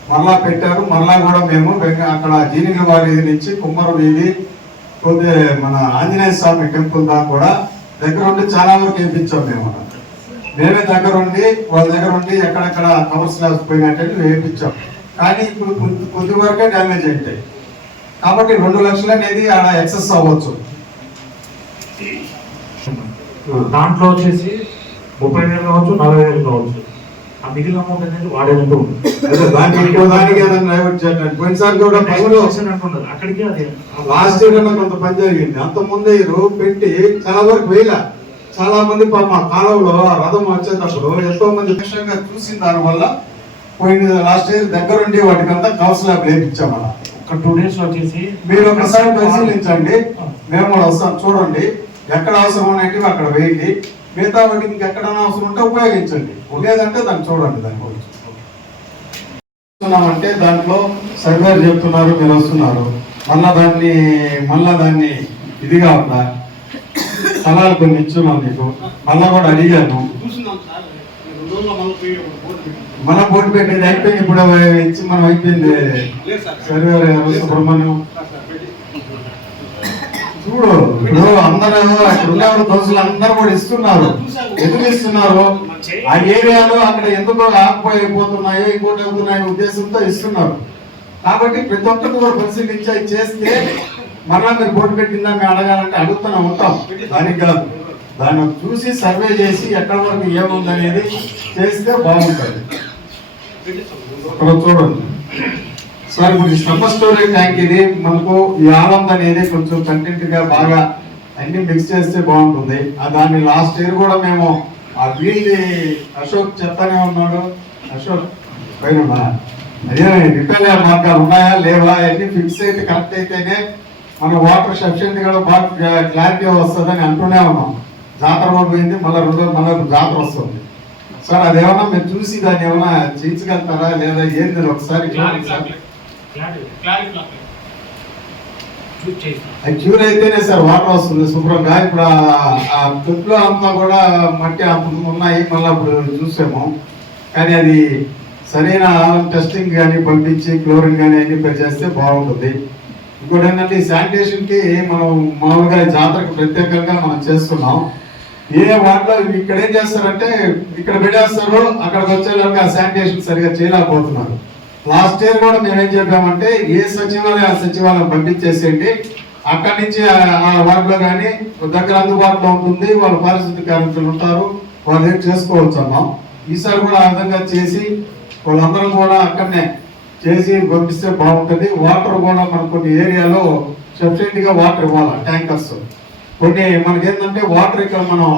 మరలా పెట్టారు. మరలా కూడా మేము అక్కడ జీనిగల వారి ఇది నుంచి కుమ్మర వీధి పోతే మన ఆంజనేయ స్వామి టెంపుల్ దాకా కూడా దగ్గరుండి చాలా వరకు వేయించాం. మేమే దగ్గరుండి వాళ్ళ దగ్గర ఉండి ఎక్కడెక్కడ కవర్ స్లాబ్స్ పోయినట్టు వేయించాం. కానీ ఇప్పుడు కొద్ది వరకే డ్యామేజ్ అవుతాయి. కాబట్టి 2 లక్షలు అనేది ఆడ ఎక్సెస్ అవ్వచ్చు. దాంట్లో వచ్చేసి 30,000 కావచ్చు, 40,000 కావచ్చు. ఆ మిగిలిన అమౌంట్ అనేది వాడేదంటూ అక్కడికి అది లాస్ట్ ఇయర్ కొంత పని జరిగింది. అంత ముందే పెట్టి చాలా వరకు వేల చాలా మంది మా కాలంలో రథం వచ్చేటప్పుడు ఎంతో మంది విషయంగా చూసిన దాని వల్ల పోయిన లాస్ట్ ఇయర్ దగ్గరుండి వాటికంతా కౌన్సిల్ లేపించాం. అలా ఒక 2 days వచ్చేసి మీరు ఒకసారి పరిశీలించండి, మేము కూడా వస్తాం. చూడండి ఎక్కడ అవసరం అనేటివి అక్కడ వేయండి, మిగతా వాటికి ఇంకెక్కడైనా అవసరం ఉంటే ఉపయోగించండి. లేదంటే దాన్ని చూడండి. దాని గురించి అంటే దాంట్లో సర్వేర్ చెప్తున్నారు, మీరు వస్తున్నారు, మళ్ళా దాన్ని ఇదిగా ఉందా స్థలాలు కొన్ని ఇచ్చున్నాం మీకు. మళ్ళా కూడా అడిగాను, మన బోర్డు పెట్టేది అయిపోయింది. ఇప్పుడు ఇచ్చి మనం అయిపోయింది. సర్వేర్ సుబ్రహ్మణ్యం చూడు, ఇప్పుడు అందరూ అక్కడ ఉన్నవారు దోషులు అందరూ కూడా ఇస్తున్నారు. ఎందుకు ఇస్తున్నారు? ఆ ఏరియాలో అక్కడ ఎందుకు ఆగిపోయిపోతున్నాయో ఇంకోటి అవుతున్నాయో ఉద్దేశంతో ఇస్తున్నారు. కాబట్టి ప్రతి ఒక్కరికి కూడా పరిశీలించి చేస్తే మరలా మీరు బోర్డు పెట్టిందా మేము అడగాలంటే అడుగుతూనే ఉంటాం. దానికి కాదు, దాన్ని చూసి సర్వే చేసి ఎక్కడ వరకు ఏముందనేది చేస్తే బాగుంటుంది. ఇక్కడ చూడండి సార్, ఇప్పుడు సమ్మర్ స్టోరేజ్ ట్యాంక్ ఇది మనకు ఈ ఆనంద్ అనేది కొంచెం కంటెంట్ గా బాగా అన్ని మిక్స్ చేస్తే బాగుంటుంది. దాన్ని లాస్ట్ ఇయర్ కూడా మేము ఆ వీళ్ళి అశోక్ చెప్తానే ఉన్నాడు. అశోక్ పైన అదే రిపేర్ మార్గాలు ఉన్నాయా లేవా అన్ని ఫిక్స్ అయితే కరెక్ట్ అయితేనే మన వాటర్ సఫిషియెంట్ గా బాగా క్లారిటీ వస్తుందని అంటూనే ఉన్నాం. జాతర కూడా పోయింది, మళ్ళీ జాతర వస్తుంది. సార్ అదేమన్నా మీరు చూసి దాన్ని ఏమన్నా చేయించగలుగుతారా లేదా ఏంది ఒకసారి క్యూర్ అయితేనే సార్ వాటర్ వస్తుంది శుభ్రంగా. ఇప్పుడు ఆ తుట్లో అంతా కూడా మట్టి ఉన్నాయి, మళ్ళీ ఇప్పుడు చూసాము. కానీ అది సరైన టెస్టింగ్ కానీ పంపించి క్లోరిన్ కానీ అన్ని చేస్తే బాగుంటుంది. ఇంకోటి ఏంటంటే ఈ శానిటేషన్ కి మనం మామూలుగా జాతరకు ప్రత్యేకంగా మనం చేస్తున్నాం. ఏ వాటిలో ఇక్కడ ఏం చేస్తారంటే ఇక్కడ పెట్టేస్తారు, అక్కడికి వచ్చేలాగా ఆ శానిటేషన్ సరిగా చేయలేకపోతున్నారు. లాస్ట్ ఇయర్ కూడా మేము ఏం చెప్పామంటే ఏ సచివాలయం పంపించేసేయండి, అక్కడి నుంచి ఆ వార్డులో కానీ దగ్గర అందుబాటులో ఉంటుంది, వాళ్ళ పారిశుద్ధ్య కార్మికులు ఉంటారు, వాళ్ళు ఏం చేసుకోవచ్చు అన్నాం. ఈసారి కూడా ఆ విధంగా చేసి వాళ్ళందరూ కూడా అక్కడనే చేసి పంపిస్తే బాగుంటుంది. వాటర్ కూడా మనకు కొన్ని ఏరియాలో సఫిషియెంట్ గా వాటర్ ఇవ్వాలి, ట్యాంకర్స్. కొన్ని మనకేంటంటే వాటర్ ఇక్కడ మనం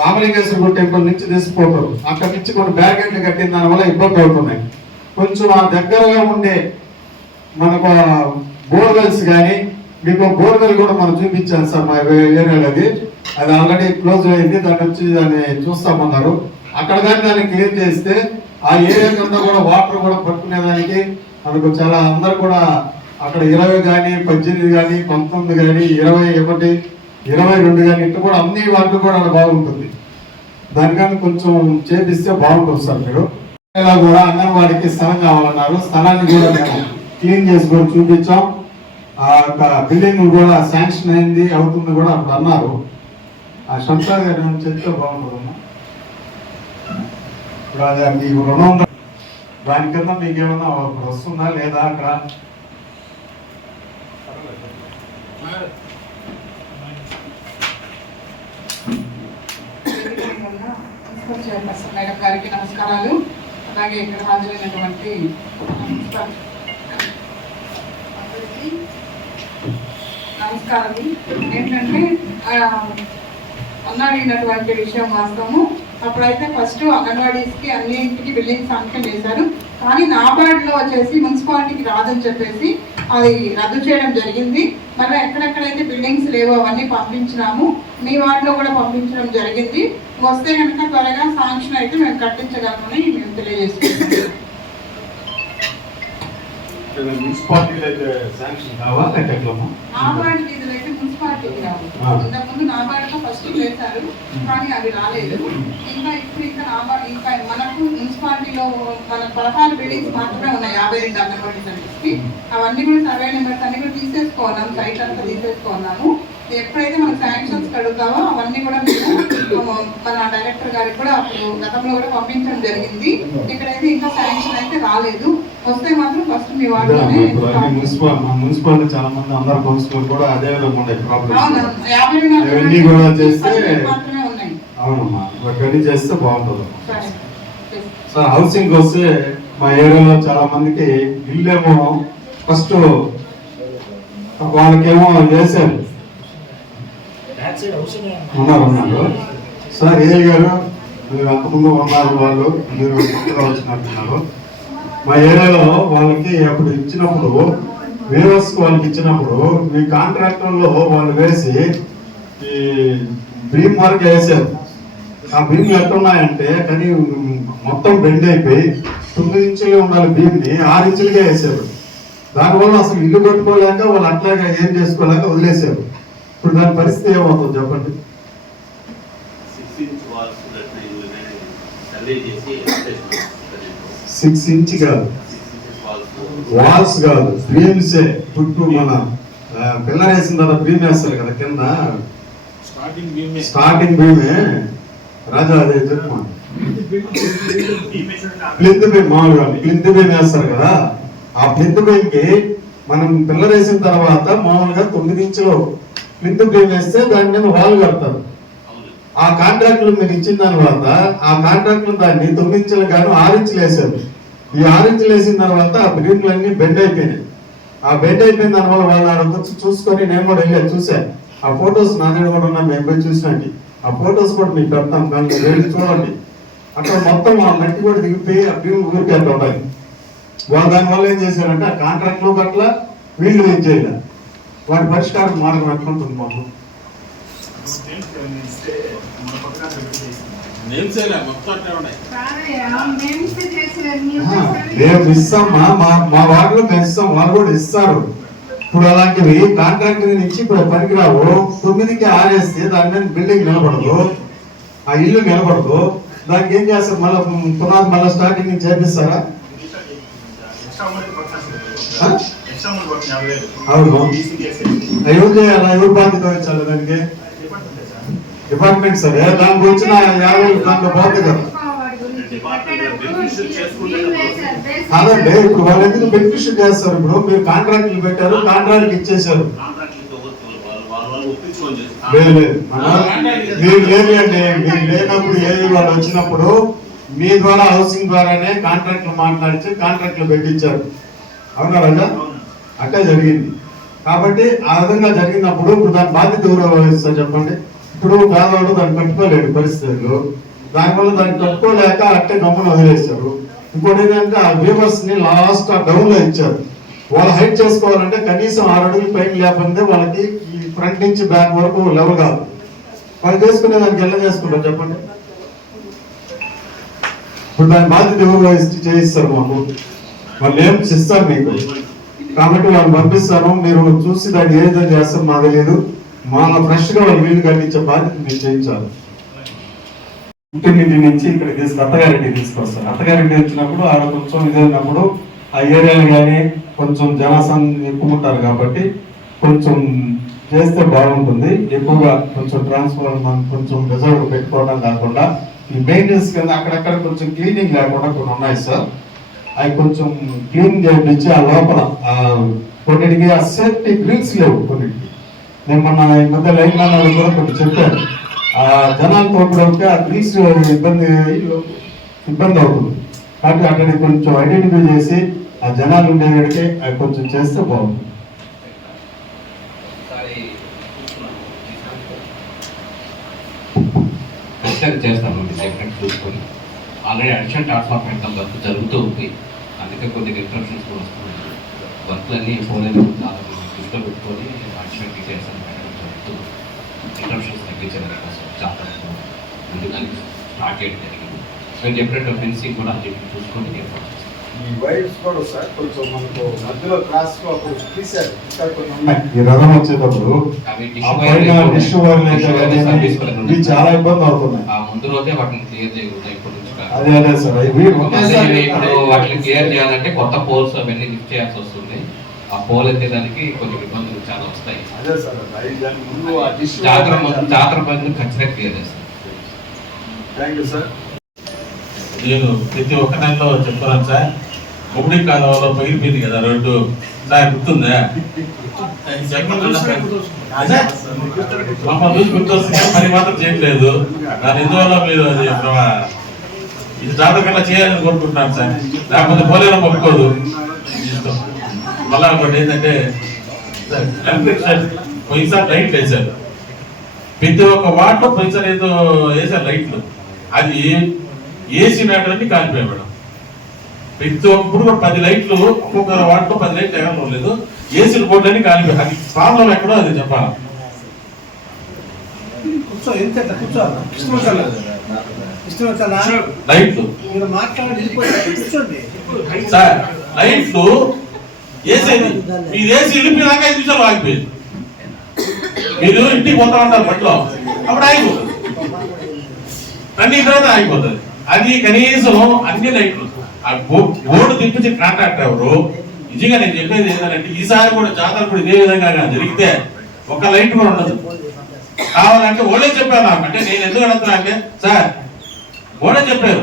రామలింగేశ్వర టెంపుల్ నుంచి తీసుకుపోతారు, అక్కడి నుంచి కొన్ని బ్యారికేడ్లు కట్టిన దాని వల్ల ఇబ్బంది అవుతున్నాయి. కొంచెం ఆ దగ్గరగా ఉండే మనకు బోర్వెల్స్ కానీ, మీకు బోర్వెల్ కూడా మనం చూపించాను సార్ మా ఏరియాలో. అది ఆల్రెడీ క్లోజ్ అయింది, దాన్ని చూస్తామన్నారు. అక్కడ కానీ దాన్ని క్లియర్ చేస్తే ఆ ఏరియా కింద కూడా వాటర్ కూడా పట్టుకునేదానికి మనకు చాలా అందరు కూడా అక్కడ 20 కానీ 18 కానీ 19 కానీ 21 22 కానీ ఇట్లా కూడా అన్ని వాటిలో కూడా బాగుంటుంది. దానికన్నా కొంచెం చేపిస్తే బాగుంటుంది సార్. మీరు ఇలా కూడా అంగన్వాడికి స్థలం కావాలన్నారు, స్థలాన్ని కూడా మేము క్లీన్ చేసి కూడా చూపించాం. ఆ యొక్క బిల్డింగ్ కూడా శాంక్షన్ అయింది, అవుతుంది కూడా అప్పుడు అన్నారు. ఆ శంషాద్ గారు చెప్తే బాగుంటుందమ్మా. ఇప్పుడు అది మీకు రుణం దాని కింద మీకు ఏమన్నా వస్తుందా లేదా అక్కడ? చైర్పర్సన్ మేడం గారికి నమస్కారాలు. అలాగే ఇక్కడ హాజరైనటువంటి నమస్కారాలు. ఏంటంటే అడిగినటువంటి విషయం వాస్తవము. అప్పుడైతే ఫస్ట్ అంగన్వాడీస్కి అన్నింటికి బిల్డింగ్ శాంక్షన్ చేశారు, కానీ నాబార్డ్లో వచ్చేసి మున్సిపాలిటీకి రాదని చెప్పేసి అది రద్దు చేయడం జరిగింది. మళ్ళీ ఎక్కడెక్కడైతే బిల్డింగ్స్ లేవో అవన్నీ పంపించినాము, మీ వార్డులో కూడా పంపించడం జరిగింది. వస్తే కనుక త్వరగా శాంక్షన్ అయితే మేము కట్టించగలమని మేము తెలియజేస్తున్నాం. నాబార్డ్ నిధులు అయితే మున్సిపాలిటీకి రావు. ఇంతకుముందు నాబార్డ్లో ఫస్ట్ చేశారు, కానీ అవి రాలేదు. ఇంకా నాబార్డ్ ఇంకా మనకు మున్సిపాలిటీలో మన 16 బిల్డింగ్స్ మాత్రమే ఉన్నాయి 52 అంగన్వాడీ సెంటర్స్కి. అవన్నీ కూడా సర్వే నెంబర్స్ అన్ని కూడా తీసేసుకున్నాం, సైట్ అంతా తీసేసుకున్నాము. ఎప్పుడైతే మనం శాంక్షన్స్ అడుగుతామో అవన్నీ కూడా మేము మన డైరెక్టర్ గారికి కూడా అప్పుడు గతంలో కూడా పంపించడం జరిగింది. ఇక్కడైతే ఇంకా శాంక్షన్ అయితే రాలేదు. వస్తే మాత్రం ఫస్ట్ మీ వార్డులోనే మున్సిపాలిటీ చాలా మంది అందరు కౌన్సిలర్ కూడా అదే విధంగా ఉండే ప్రాబ్లమ్. అవును, 52 మాత్రమే ఉన్నాయి. రెడీ చేస్తే బాగుంటుంది. సార్ హౌసింగ్ వస్తే మా ఏరియాలో చాలా మందికి ఇల్లేమో ఫస్ట్ వాళ్ళకేమో వేశారు ఉన్నారు. సార్ ఏ గారు మీరు అంతకుముందు ఉన్నారు, వాళ్ళు మీరు కొత్తగా వచ్చినట్టున్నారు. మా ఏరియాలో వాళ్ళకి అప్పుడు ఇచ్చినప్పుడు వేవర్స్ వాళ్ళకి ఇచ్చినప్పుడు మీ కాంట్రాక్టర్లో వాళ్ళు వేసి ఈ భీమ్ వరకు వేసారు. ఆ భీమ్లు ఎట్టున్నాయంటే కానీ మొత్తం బెండ్ అయిపోయి 9 ఇంచులే ఉండాలి భీమ్ని 6 ఇంచులుగా వేసారు. దానివల్ల అసలు ఇల్లు కట్టుకోలేక వాళ్ళు అట్లాగా ఏం చేసుకోలేక వదిలేశారు. ఇప్పుడు దాని పరిస్థితి ఏమవుతుంది చెప్పండి. 6 ఇంచ్ కాదు, వాల్స్ కాదు, భీమ్సే. చుట్టూ మన పిల్లర్ వేసిన తర్వాత భీమ్ వేస్తారు కదా కింద, స్టార్టింగ్ భీమే రాజా. అదే చెప్పు, ప్లింత్ భీమ్ మామూలుగా ప్లింత్ భీమ్ వేస్తారు కదా. ఆ ప్లింత్ భీమ్ కి మనం పిల్లర్ వేసిన తర్వాత మామూలుగా 9 ఇంచులు ప్లింత్ భీమ్ వేస్తే దాని మీద వాల్ కడతారు. ఆ కాంట్రాక్టులు మీరు ఇచ్చిన తర్వాత ఆ కాంట్రాక్టులు దాన్ని 9 ఇంచులు గాను 6 ఇంచులు వేసారు. ఈ 6 ఇంచులు వేసిన తర్వాత ఆ భీములన్నీ బెండ్ అయిపోయినాయి. ఆ బెండ్ అయిపోయిన దానివల్ల వాళ్ళు ఆడకొచ్చి చూసుకొని నేను కూడా వెళ్ళి చూశాను. ఆ ఫొటోస్ నా దగ్గర కూడా ఉన్నా, మేము పోయి చూసినట్టు. ఆ ఫొటోస్ కూడా మీకు పెడతాం, దాన్ని వెళ్ళి చూడండి. అక్కడ మొత్తం ఆ మట్టి కూడా దిగిపోయి ఆ భీములు ఊరికి అట్లా ఉన్నాయి. వాళ్ళు దానివల్ల ఏం చేశారంటే ఆ కాంట్రాక్ట్లో అట్లా వీళ్ళు ఏం చేయాలి, వాటి పరిష్కారం మార్గం ఎట్లుంటుంది మాకు. మేము ఇస్తామా, మా వాటిలో మేము ఇస్తాం, వాళ్ళు కూడా ఇస్తారు. ఇప్పుడు అలాంటివి కాంట్రాక్ట్ నుంచి ఇప్పుడు పనికిరావు. 9కి 6 వేస్తే దాని మీద బిల్డింగ్ నిలబడదు, ఆ ఇల్లు నిలబడదు. దానికి ఏం చేస్తారు, మళ్ళీ పునాది మళ్ళీ స్టార్టింగ్ నుంచి చేపిస్తారా? అవును, ఎవరు చేయాలా, ఎవరు బాధ్యత వహించాలి దానికి? డిపార్ట్మెంట్ సరే, దానికి వచ్చిన 50 దాంట్లో బాధ్యత కదా. అదండి, ఇప్పుడు వాళ్ళు ఎందుకు బెనిఫిషియల్ చేస్తారు? ఇప్పుడు మీరు కాంట్రాక్ట్లు పెట్టారు, కాంట్రాక్ట్ ఇచ్చేసారు. లేదు లేదు, మీరు లేదు అండి. మీరు లేనప్పుడు ఏవి వాళ్ళు వచ్చినప్పుడు మీ ద్వారా హౌసింగ్ ద్వారానే కాంట్రాక్ట్లు మాట్లాడించి కాంట్రాక్ట్లు పెట్టించారు. అవునా రాజా? అట్టే జరిగింది. కాబట్టి ఆ విధంగా జరిగినప్పుడు ఇప్పుడు దాని బాధ్యత ఎవరు వహిస్తారు చెప్పండి? ఇప్పుడు పేదవాడు దాన్ని కట్టుకోలేడు పరిస్థితులు, దానివల్ల దాన్ని కట్టుకోలేక అట్టే గమ్మున వదిలేశారు. ఇంకోటి ఏంటంటే ఆ వీవర్స్ ని లాస్ట్ ఆ డౌన్ లో ఇచ్చారు. వాళ్ళు హైట్ చేసుకోవాలంటే కనీసం 6 అడుగుల పైన లేకపోతే వాళ్ళకి ఈ ఫ్రంట్ నుంచి బ్యాక్ వరకు లెవెల్ కాదు. వాళ్ళు చేసుకునే దానికి ఎలా చేసుకుంటారు చెప్పండి? ఇప్పుడు దాని బాధ్యత ఎవరు చేయిస్తారు మాకు? వాళ్ళు ఏం ఇస్తారు మీకు, కాబట్టి వాళ్ళు పంపిస్తాను. మీరు చూసి దాన్ని ఏ విధంగా చేస్తారు మాకు తెలియదు. మన ఫ్రెష్ గా వాళ్ళు వీళ్ళు కట్టించే బాధ్యత మీరు చేయించాలి. ఇంటి నుంచి ఇక్కడ అత్తగారింటి తీసుకొస్తారు. అత్తగారింటి వచ్చినప్పుడు ఆడ కొంచెం ఇదైనప్పుడు ఆ ఏరియాలు కానీ కొంచెం జనసంఖ్య ఎక్కువ ఉంటారు కాబట్టి కొంచెం చేస్తే బాగుంటుంది. ఎక్కువగా కొంచెం ట్రాన్స్ఫార్మర్ కొంచెం రిజర్వ్ పెట్టుకోవడం కాకుండా ఈ మెయింటెనెన్స్ కింద అక్కడక్కడ కొంచెం క్లీనింగ్ లేకుండా కొన్ని ఉన్నాయి సార్. అవి కొంచెం క్లీన్ చేయించి ఆ లోపల కొన్నిటికి ఆ సేఫ్టీ గ్రిల్స్ లేవు. కొన్నిటికి నేను మన ఈ మధ్య లైన్ మ్యాన్ వాళ్ళు కూడా కొన్ని చెప్పాను. ఆ జనాలు తోపడానికి ఆ గ్రిల్స్ ఇబ్బంది అవుతుంది. కాబట్టి అక్కడికి కొంచెం ఐడెంటిఫై చేసి ఆ జనాలు ఉండేవాడికి అవి కొంచెం చేస్తే బాగుంటుంది. చేస్తాము సెపరేట్ చూసుకొని ఆల్రెడీ అడిషన్ ట్రాన్స్ఫార్మర్ పెట్టడం వర్క్ జరుగుతూ ఉంది. అందుకే కొన్ని రిఫ్రెషన్స్ కూడా వస్తున్నాయి. వర్క్లన్నీ పోలేదు దృష్టిలో పెట్టుకొని అడిషన్ డీటెయిల్స్ అని పెట్టడం జరుగుతుంది. ఇంటర్షన్స్ తగ్గించడం కోసం చాలా అందుకని స్టార్ట్ చేయడం జరిగింది. మేము చెప్పినట్టు ఫెన్సింగ్ కూడా అది చూసుకొని ఈ వైర్స్ కూడా సార్ కొంచెం మనకు మధ్యలో క్రాస్ తీశారు. ఈ రథం వచ్చేటప్పుడు చాలా ఇబ్బంది అవుతున్నాయి. ముందు రోజే వాటిని క్లియర్ చేయకుండా ఇప్పుడు అదే సార్ ఇప్పుడు వాటిని క్లియర్ చేయాలంటే కొత్త పోల్స్ అవన్నీ లిఫ్ట్ చేయాల్సి వస్తుంది. ఆ పోల్ ఎత్తేదానికి కొంచెం ఇబ్బందులు చాలా వస్తాయి. అదే సార్ జాతర పనులు ఖచ్చితంగా క్లియర్ చేస్తాం. Thank you sir. నేను ప్రతి ఒక్క నెలలో చెప్తున్నాను సార్, కొబ్బరి కాలంలో పగిలిపోయింది కదా రోడ్డు, సార్ గుర్తుందా? మమ్మల్ని గుర్తొస్తుంది, పని మాత్రం చేయట్లేదు. దాని ఎందువల్ల మీరు అది ఇది జాతకంగా చేయాలని కోరుకుంటున్నాను సార్. లేకపోతే పోలేరం ఒప్పుకోదు. మళ్ళా ఒకటి ఏంటంటే పోయినసారి లైట్లు వేశారు, ప్రతి ఒక్క వాటిలో పోయినసారి ఏదో వేశారు లైట్లు, అది ఏసీ మ్యాటర్ అన్ని కాలిపోయాయి మేడం. ప్రతి ఒక్కప్పుడు కూడా 10 లైట్లు, ఒక్కొక్క వాటిలో 10 లైట్లు ఎగరం లేదు, ఏసీ బోర్డులన్నీ కాలిపోయాయి. అది ప్రాబ్లం ఎక్కడో అది చెప్పాలి. లైట్లు సార్, లైట్లు వేసేది మీరు వేసి వెళ్ళిపోయినాక 5 నిమిషాలు ఆగిపోయింది. మీరు ఇంటికి పోతా ఉంటారు బట్లో, అప్పుడు ఆగిపోతుంది, రన్నింగ్ తర్వాత ఆగిపోతుంది. అది కనీసం అన్ని లైట్లు ఆ బోర్డు తెప్పించే కాంట్రాక్టర్ ఎవరు? నిజంగా నేను చెప్పేది ఏంటంటే ఈసారి కూడా జాతర కూడా ఇదే విధంగా జరిగితే ఒక లైట్ కూడా ఉండదు. కావాలంటే ఓడే చెప్పారు నాకు, అంటే నేను ఎందుకు అడుగుతున్నా అంటే సార్ ఓడే చెప్పారు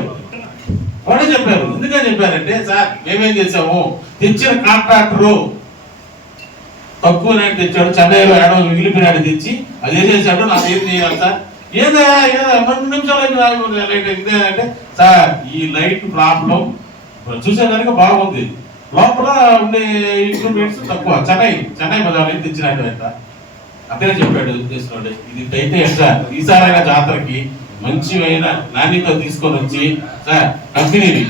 ఎందుకని చెప్పారంటే సార్ మేమేం చేసాము, తెచ్చిన కాంట్రాక్టరు తక్కువ నాటి తెచ్చాడు, చెన్నైలో ఏడో మిగిలిపోయినాడు తెచ్చి అది ఏం చేశాడు, నాకు ఏం చేయాలి సార్, ఏదో 2 నిమిషాలు లైట్ అంటే సార్ ఈ లైట్ ప్రాబ్లం చూసేదానికి బాగుంది, లోపల ఉండే ఇన్స్ట్రుమెంట్స్ తక్కువ, చెన్నై బజార్ తెచ్చినట్టు అదే చెప్పాడు చేస్తున్నాడు. ఇది అయితే సార్ ఈసారైనా జాతరకి మంచివైన నాణ్యత తీసుకొని వచ్చి సార్ కంపెనీని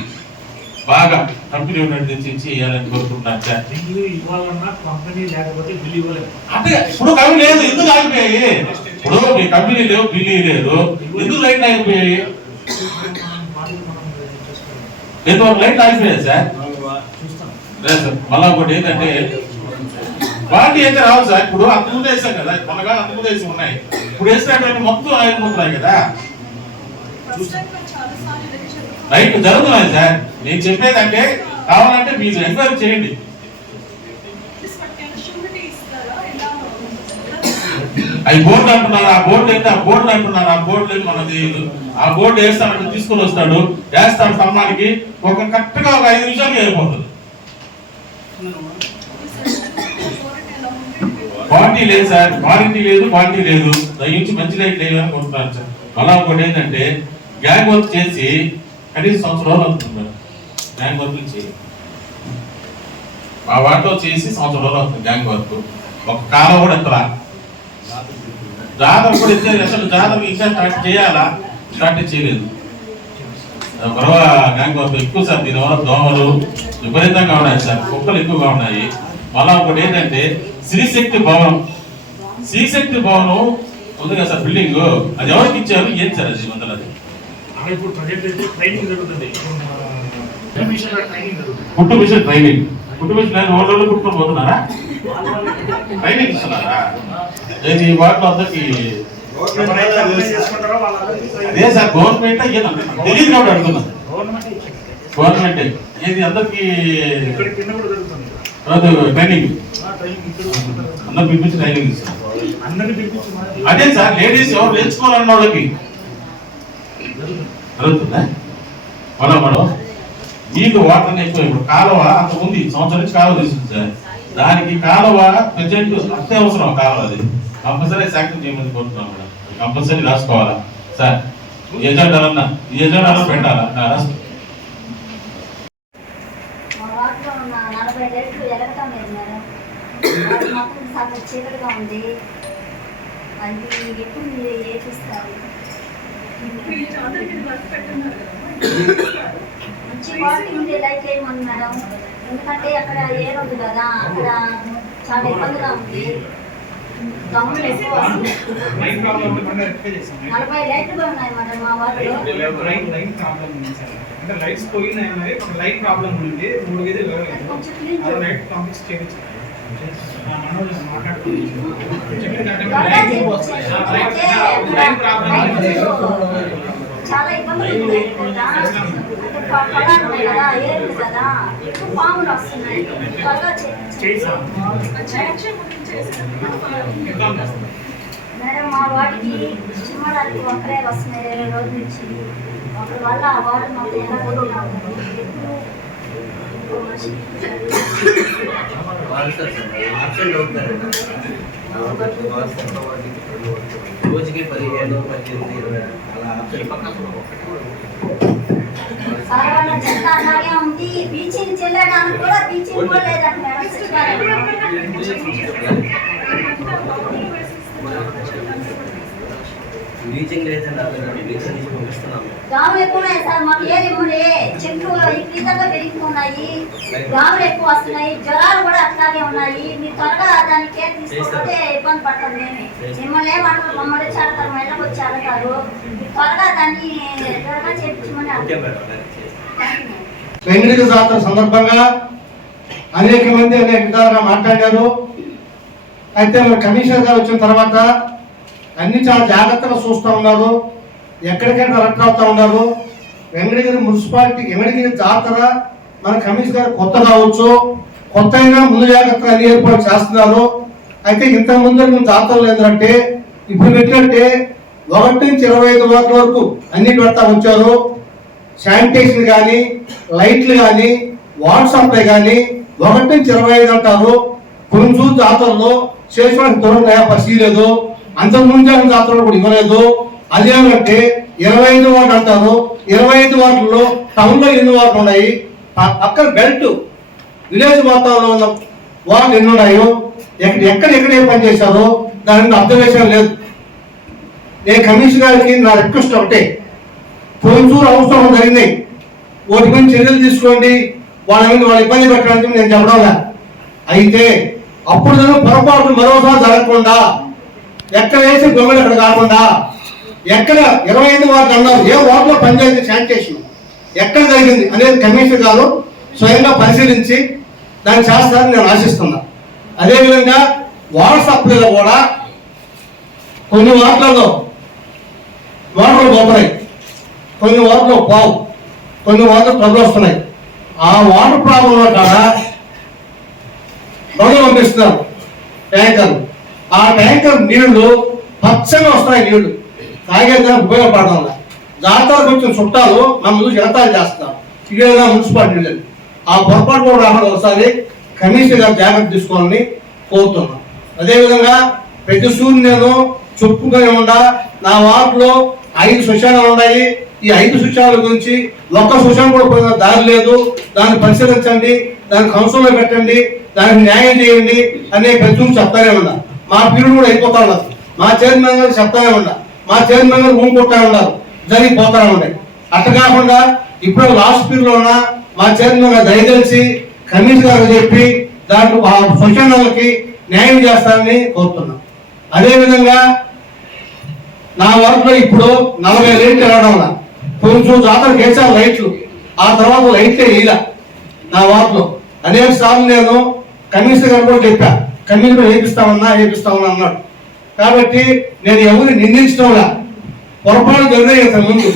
బాగా కంపెనీ ఉన్నట్టు తెచ్చి వేయాలని కోరుకుంటున్నాను సార్. అంటే ఇప్పుడు కవి లేదు, ఎందుకు ఆగిపోయాయి? ఇప్పుడు మీ కంపెనీ లేవు, బిల్లు లేదు, ఎందుకు లైట్ ఆగిపోయాయి? లైట్ ఆగిపోయాయి సార్. లేదు సార్, మళ్ళా ఒకటి ఏంటంటే వాటి అయితే రావు సార్. ఇప్పుడు అంతకుముందు వేసాం కదా, కొనగా అంతకుముందు వేసి ఉన్నాయి, ఇప్పుడు వేసినటువంటి మొత్తం ఆగిపోతున్నాయి కదా, లైట్ జరుగుతున్నాయి సార్. నేను చెప్పేదంటే కావాలంటే మీరు ఎంక్వైరీ చేయండి. అవి బోర్డు అంటున్నారు, ఆ బోర్డు అయితే ఆ బోర్డులు అంటున్నారు, ఆ బోర్డు లేదు మనది. ఆ బోర్డు వేస్తానంటే తీసుకొని వస్తాడు, వేస్తాడు స్తంభానికి, కరెక్ట్ గా ఒక 5 నిమిషాలకి వెళ్ళిపోతుంది. క్వాలిటీ లేదు సార్, క్వాలిటీ లేదు, క్వాలిటీ లేదు. దయించి మంచి లైట్ లేదు అని కొంటున్నాను సార్. మళ్ళా ఒకటి ఏంటంటే గ్యాంగ్ వర్క్ చేసి కనీసం 1 సంవత్సరం అవుతుంది. గ్యాంగ్ వర్క్ చేసి ఆ వాటిలో చేసి 1 సంవత్సరం అవుతుంది గ్యాంగ్ వర్క్. ఒక కాలం కూడా ఎత్తరా, జాతర కూడా ఇచ్చారు. అసలు జాతర ఇంకా స్టార్ట్ చేయాలా, స్టార్ట్ చేయలేదు. మరో గ్యాంగ్ వర్క్ ఎక్కువ సార్. దీనివల్ల దోమలు విపరీతంగా ఉన్నాయి సార్, కుక్కలు ఎక్కువగా ఉన్నాయి. మళ్ళా ఒకటి ఏంటంటే శ్రీశక్తి భవనం ఉంది కదా సార్, బిల్డింగ్ అది ఎవరికి ఇచ్చారు, ఏం సార్ అది వందలు? అది కుట్టు మిషన్ ట్రైనింగ్ ఓడలు కుట్టుకొని పోతున్నారా, ట్రైనింగ్ ఇస్తున్నారా? ఈ వాటిలో అందరికి అదే సార్ గవర్నమెంట్ తెలియదు కాబట్టి అడుగుతున్నా. గవర్నమెంట్ ఏది అందరికి ట్రైనింగ్ అందరు పిలిపించి ట్రైనింగ్ ఇస్తారు. అదే సార్ లేడీస్ ఎవరు నేర్చుకోవాలన్న వాళ్ళకి జరుగుతుందా? మనం నీకు వాటర్ ఎక్కువ. ఇప్పుడు కాలువ అంత ఉంది, సంవత్సరం నుంచి కాలువ తీసుకుంది సార్. దానికి కాలువ ప్రజెంట్ అత్యవసరం. కాలువ అది కంపల్సరీ శాంక్షన్ చేయమని కోరుతున్నాం మేడం. కంపల్సరీ రాసుకోవాలా సార్, ఎజెండాలన్నా పెట్టాలా రాసుకో. చీకటిగా ఉంది, అది ఎప్పుడు మీరు ఏపిస్తారు? మంచి క్వాలిటీ ఉండే లైట్ వేయమని మేడం, ఎందుకంటే అక్కడ ఏరొద్దు కదా, అక్కడ చాలా ఇబ్బందిగా ఉంది. దమ్ములు ఎక్కువ వస్తుంది. 40 లైట్లు ఉన్నాయి మేడం మా వాటిలో. లైట్స్ పోయినాయి, లైట్ ప్రాబ్లం ఉంది. 3 గేదెలు లైట్ కాంప్లెక్స్ చేయించారు. చాలా ఇబ్బంది ఉంది కదా, పొలాలు ఉన్నాయి కదా, ఏరు కదా, ఎక్కువ పాములు వస్తున్నాయి. మేడం మా వాటికి చిమ్మడానికి ఒకరే వస్తున్నాయి 20 రోజుల నుంచి. ఒకరి వల్ల ఆ వాటర్ మాకు ఎలా ఎప్పుడు రోజుకి 15, 18 అలా సార్ వాళ్ళ చెత్త అలాగే ఉంది. బీచింగ్ చెల్లడానికి కూడా బీచింగ్ కూడా లేదంట మేడం. బ్లీచింగ్ లేదండి, బ్లీచింగ్ తీసి పంపిస్తున్నాము. దోమలు ఎక్కువ ఉన్నాయి సార్. మాకు ఏది ఇవ్వండి. చెట్లు విపరీతంగా పెరిగిపోతున్నాయి. దోమలు ఎక్కువ వస్తున్నాయి. జ్వరాలు కూడా అట్లాగే ఉన్నాయి. మీరు త్వరగా దాన్ని కేర్ తీసుకోకపోతే ఇబ్బంది పడతాం. మిమ్మల్ని ఏమంటారు, మమ్మల్ని చేస్తారు, మెళ్ళకి వచ్చి అడగారు. మీరు త్వరగా దాన్ని త్వరగా చేయించమని అడుగుతారు. వెంకటగిరి జాతర సందర్భంగా అనేక మంది అనేక విధాలుగా మాట్లాడారు. అయితే కమిషనర్ గారు వచ్చిన తర్వాత అన్ని చాలా జాగ్రత్తగా చూస్తూ ఉన్నారు. ఎక్కడికైనా అలర్ట్ అవుతూ ఉన్నారు. వెంకటగిరి మున్సిపాలిటీ వెంకటగిరి జాతర మన కమిషనర్ గారు కొత్త కావచ్చు, కొత్త అయినా ముందు జాగ్రత్తగా అన్ని ఏర్పాటు చేస్తున్నారు. అయితే ఇంత ముందు జాతరలు ఏంటంటే ఇప్పుడు పెట్టినట్టే 1 నుంచి 25 వార్డుల వరకు అన్ని పెడతా వచ్చారు. శానిటేషన్ కానీ, లైట్లు కానీ, వాటర్ సప్లై కానీ 1 నుంచి 25 అంటారు. కొంచెం జాతరలో చేసిన దూరం పరిశీలేదు. అంతకుముందు జాతరలో కూడా ఇవ్వలేదు. అదేమంటే 25 వార్డు అంటారు. 25 వార్డుల్లో టౌన్లో ఎన్ని వార్డులు ఉన్నాయి, అక్కడ బెల్ట్ విలేజ్ వాతావరణంలో ఉన్న వార్డులు ఎన్ని ఉన్నాయో, ఎక్కడ ఏ పని చేశారో దాని అబ్జర్వేషన్ లేదు. నేను కమిషనర్ గారికి నా రిక్వెస్ట్ ఒకటే, కొంచెం అవసరం జరిగినాయి, వాటి మీద చర్యలు తీసుకోండి, వాళ్ళ మీద వాళ్ళు ఇబ్బంది పెట్టడానికి నేను చెప్పడం. అయితే అప్పుడు పొరపాటు మరోసారి జరగకుండా, ఎక్కడ వేసి గొంగళి అక్కడ కాకుండా, ఎక్కడ 25 వార్డులు అన్నారు, ఏ వార్డులో పనిచేసింది శానిటేషన్ ఎక్కడ జరిగింది అనేది కమిషనర్ గారు స్వయంగా పరిశీలించి దాన్ని చేస్తారని నేను ఆశిస్తున్నా. అదేవిధంగా వాటర్ సప్లైలో కూడా కొన్ని వార్డులలో వాటర్లు పోతున్నాయి, కొన్ని వార్డులో పోవు, కొన్ని వార్డులు ట్రబుల్ వస్తున్నాయి. ఆ వాటర్ ప్రాబ్లంలో కూడా బండ్లు పంపిస్తున్నారు ట్యాంకర్లు. ఆ ట్యాంకర్ నీళ్లు పచ్చగా వస్తున్నాయి, నీళ్లు తాగేదానికి ఉపయోగపడడం. జాతరకు వచ్చిన చుట్టాలు మమ్మల్ని జనతాలు చేస్తున్నారు. ఇదేదా మున్సిపాలిటీ నీళ్ళు. ఆ పొరపాటు కూడా రాకుండా ఒకసారి కమిషనర్ గారు జాగ్రత్త తీసుకోవాలని కోరుతున్నాం. అదేవిధంగా ప్రతి సూర్యుని నేను చెప్పుకునే ఉండా నా వార్డులో 5 శ్మశానాలు ఉన్నాయి. ఈ 5 శ్మశానాల గురించి ఒక్క శ్మశానం కూడా పోయిన దారి లేదు. దాన్ని పరిశీలించండి, దాన్ని కౌన్సిల్లో పెట్టండి, దానికి న్యాయం చేయండి అనే ప్రతి చెప్తానే ఉన్నా. మా పీరియడ్ కూడా అయిపోతా ఉన్నారు. మా చైర్మన్ గారు చెప్తానే ఉన్నా, మా చైర్మన్ గారు ఊం కొట్టా ఉన్నారు, జరిగిపోతానే ఉన్నాయి. అట్లా కాకుండా ఇప్పుడు లాస్ట్ పీరియడ్ లో ఉన్న మా చైర్మన్ గారు దయచేసి కమిషనర్ గారు చెప్పి దాంట్లో ఆ శ్మశానాలకి న్యాయం చేస్తారని కోరుతున్నాం. అదేవిధంగా నా వర్క్లో ఇప్పుడు 40 లైట్లు వెళ్ళడం వల్ల కొంచెం జాతర కేసారు లైట్లు, ఆ తర్వాత లైట్లే ఇలా నా వార్డులో అనేక సార్లు నేను కమిషనర్ గారు కూడా చెప్పా, కమిషనర్ వేపిస్తామన్నా అన్నాడు. కాబట్టి నేను ఎవరిని నిందించడంలా, పొరపాటు జరిగినాయి ఇంతకుముందు.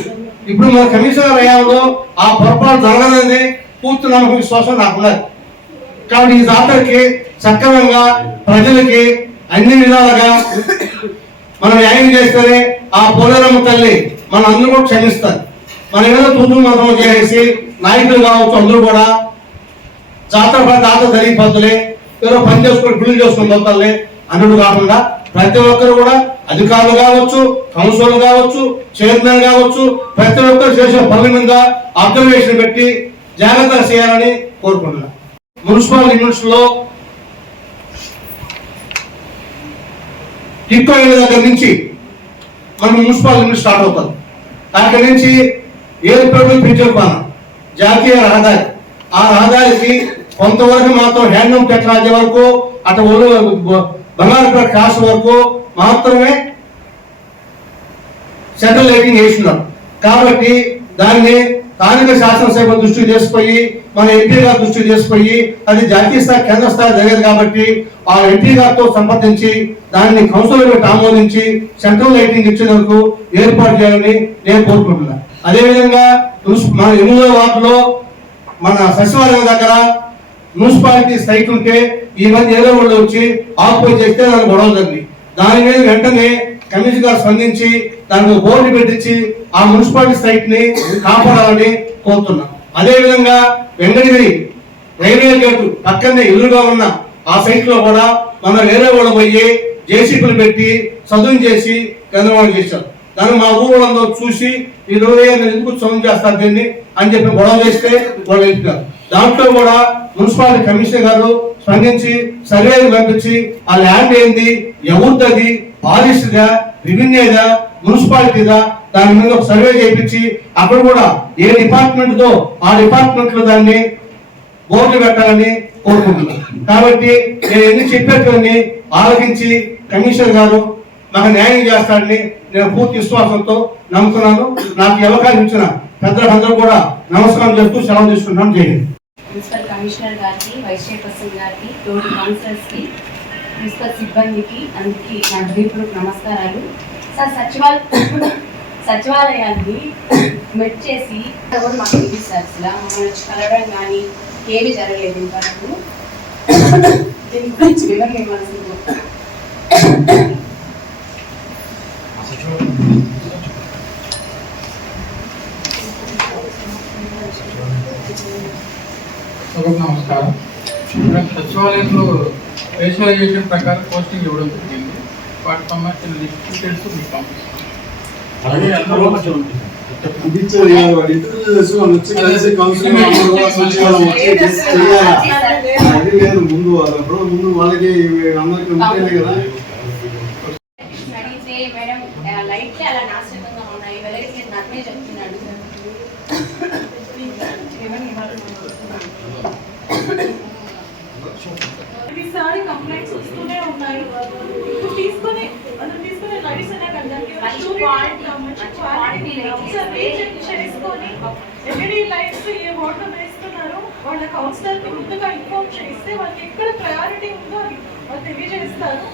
ఇప్పుడు మన కమిషనర్ అయ్యాలో ఆ పొరపాటు జరగదని పూర్తి నమ్మకం విశ్వాసం నాకున్నది. కాబట్టి ఈ జాతరకి సక్రమంగా ప్రజలకి అన్ని విధాలుగా మనం న్యాయం చేస్తేనే ఆ పోలేరమ్మ తల్లి మన అందరూ కూడా క్షమిస్తారు. మనం ఏదో తుదు మతం చేసి నాయకులు కావచ్చు అందరూ కూడా జాతర జరిగిపోతులే, ఏదో పని చేసుకుని బిల్లు చేసుకుని పోతాలే అన్నట్టు కాకుండా ప్రతి ఒక్కరు కూడా అధికారులు కావచ్చు, కౌన్సిలర్ కావచ్చు, చైర్మన్ కావచ్చు, ప్రతి ఒక్కరు చేసే పనుల మీద అబ్జర్వేషన్ పెట్టి జాగ్రత్తగా చేయాలని కోరుకుంటున్నాను. మున్సిపల్ లిమిట్స్ లో టిక్కో దగ్గర నుంచి మన మున్సిపల్ లిమిట్ స్టార్ట్ అవుతుంది. అక్కడి నుంచి ఏర్పడి పెంచుకోను జాతీయ రహదారి, ఆ రహదారికి కొంతవరకు మాత్రం హ్యాండ్లూమ్ టెక్నాలజీ వరకు అటు బంగారుపేట క్రాస్ వరకు మాత్రమే సెంట్రల్ లైటింగ్ వేస్తున్నారు. కాబట్టి దాన్ని స్థానిక శాసనసభ దృష్టికి తీసుకుపోయి మన ఎంపీ గారి దృష్టికి తీసుకుపోయి అది జాతీయ స్థాయి కేంద్ర స్థాయి జరిగేది కాబట్టి ఆ ఎంపీ గారితో సంప్రదించి దాన్ని కౌన్సిల్ పెట్టి ఆమోదించి సెంట్రల్ లైటింగ్ ఇచ్చేందుకు ఏర్పాటు చేయాలని నేను కోరుకుంటున్నా. అదేవిధంగా మన 8వ వార్డులో మన సచివాలయం దగ్గర మున్సిపాలిటీ సైట్ ఉంటే ఈ మధ్య ఏదో వాళ్ళు వచ్చి ఆక్యుపై చేస్తే దానికి గొడవ జరిగింది. దాని మీద వెంటనే కమిషనర్ గారు స్పందించి దానికి బోర్డు పెట్టించి ఆ మున్సిపాలిటీ సైట్ ని కాపాడాలని కోరుతున్నాం. అదేవిధంగా వెంకటగిరి రైల్వే గేటు పక్కనే ఎదురుగా ఉన్న ఆ సైట్ లో కూడా మన వేరే వాళ్ళు పోయి జేసీపీలు పెట్టి చదువు చేసి గందరగోళం చేశారు. దాన్ని మా ఊళ్ళందరూ చూసి ఈ రోజు ఎందుకు చదువు చేస్తారు దీన్ని అని చెప్పి గొడవ చేస్తే వాళ్ళు వెళ్ళిపోయారు. దాంట్లో కూడా మున్సిపాలిటీ కమిషనర్ గారు స్పందించి సర్వేలు పంపించి ఆ ల్యాండ్ ఏంది, ఎవరిది, పాలిస్గా, రెవెన్యూగా, మున్సిపాలిటీగా దాని మీద ఒక సర్వే చేయించి అక్కడ కూడా ఏ డిపార్ట్మెంట్ తో ఆ డిపార్ట్మెంట్ లో దాన్ని బోర్డు పెట్టాలని కోరుకుంటున్నాను. కాబట్టి నేను ఎన్ని చెప్పేటువంటి ఆలోచించి కమిషనర్ గారు నాకు న్యాయం చేస్తాడని నేను పూర్తి విశ్వాసంతో నమ్ముతున్నాను. నాకు ఈ అవకాశం ఇచ్చిన పెద్దలందరూ కూడా నమస్కారం చేస్తూ సెలవు తీసుకుంటున్నాను. జై హింద్. ప్రిన్సిపల్ కమిషనర్ గారికి, వైస్ చైర్పర్సన్ గారికి, తోటి కౌన్సిలర్స్ కి, ప్రిన్సిపల్ సిబ్బందికి అందరికీ నా హృదయపూర్వక నమస్కారాలు. సార్ సచివాలయాన్ని మెట్ చేసి కూడా మాకు తెలియదు సార్. అసలు మమ్మల్ని వచ్చి కలవడం కానీ ఏమీ జరగలేదు ఇంతవరకు. దీని గురించి వివరణ ఇవ్వాల్సింది. నమస్కారం. సచివాలయంలో స్పెషలైజేషన్ ప్రకారం పోస్టింగ్ ఇవ్వడం జరిగింది. వాటికి సంబంధించిన డీటెయిల్స్ మీకు పంపిస్తాం. ముందు వాళ్ళకి అందరికి ఉంటుంది కదా. అడిగితే మేడం లైట్లు అలా నాశనంగా ఉన్నాయి, వెలగట్లేదు నాకే చెప్తున్నాడు. ప్రతిసారి కంప్లైంట్స్ వస్తూనే ఉన్నాయి. ఇప్పుడు తీసుకునే లైట్స్ అనే కదా చేసుకొని ఎల్ఈడి లైట్స్ ఏ వాటర్ వేస్తున్నారో వాళ్ళ కౌన్సిలర్ కి ముందుగా ఇన్ఫార్మ్ చేస్తే వాళ్ళకి ఎక్కడ ప్రయారిటీ ఉందో అది వాళ్ళు తెలియజేస్తారు.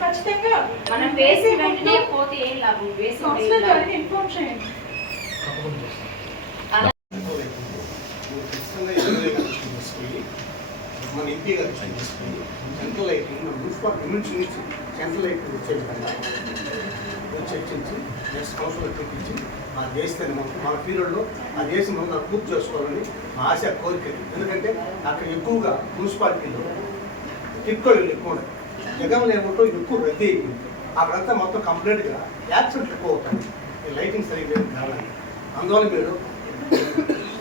ఖచ్చితంగా మనం వేసి వెంటనే పోతే ఏం లాభం, వేసి కౌన్సిలర్ గారికి ఇన్ఫార్మ్ చేయండి. మన ఎంపీ గారు తీసుకొని సెంట్రల్ లైటింగ్ మన మున్సిపల్ నుంచి సెంట్రల్ లైటింగ్ చర్చించి నెక్స్ట్ కౌన్సిలర్ తెప్పించి ఆ దేశాన్ని మన పీరియడ్లో ఆ దేశం మనం పూర్తి చేసుకోవాలని మా ఆశ కోరిక. ఎందుకంటే అక్కడ ఎక్కువగా మున్సిపాలిటీలో ఎక్కువ ఉన్నాయి, జగన్లో ఏమిటో ఎక్కువ రద్దీ అయిపోయింది. అక్కడంతా మొత్తం కంప్లీట్గా యాక్సిడెంట్ ఎక్కువ అవుతాయి ఈ లైటింగ్ సరిగ్గా కారణంగా. అందువల్ల మీరు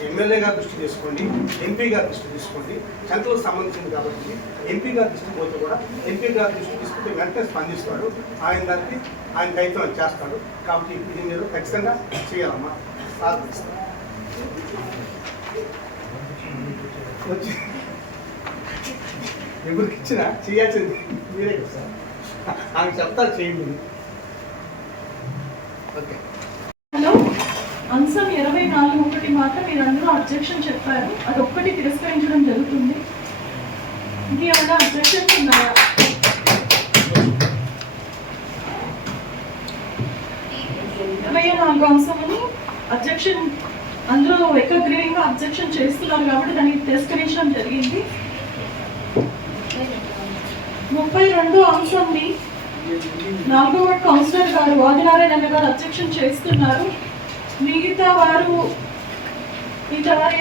ఎమ్మెల్యే గారు దృష్టి తీసుకోండి, ఎంపీ గారు దృష్టి తీసుకోండి. సెంట్రల్కి సంబంధించింది కాబట్టి ఎంపీ గారు దృష్టి పోతే కూడా ఎంపీ గారు దృష్టి తీసుకుంటే వెంటనే స్పందిస్తాడు. ఆయన దానికి ఆయన ప్రయత్నం చేస్తాడు. కాబట్టి ఇది మీరు ఖచ్చితంగా చేయాలమ్మా. ప్రార్థిస్తాను. వచ్చి ఎవరికి ఇచ్చినా చేయాల్సింది మీరే కదా సార్. ఆయన చెప్తారు చేయండి. ఓకే. హలో, అంశం 24(1) మాత్రం మీరు అందరూ అబ్జెక్షన్ చెప్పారు. అది ఒక్కటి తిరస్కరించడం జరుగుతుంది. ఇంకేమైనా అబ్జెక్షన్స్ ఉన్నాయా? 24 అంశమని అబ్జెక్షన్ అందులో ఏకగ్రీవంగా అబ్జెక్షన్ చేస్తున్నారు కాబట్టి దాన్ని తిరస్కరించడం జరిగింది. 32 అంశంని 4వ వార్డు కౌన్సిలర్ గారు ఆదినారాయణ గారు అబ్జెక్షన్ చేస్తున్నారు. మిగతా వారు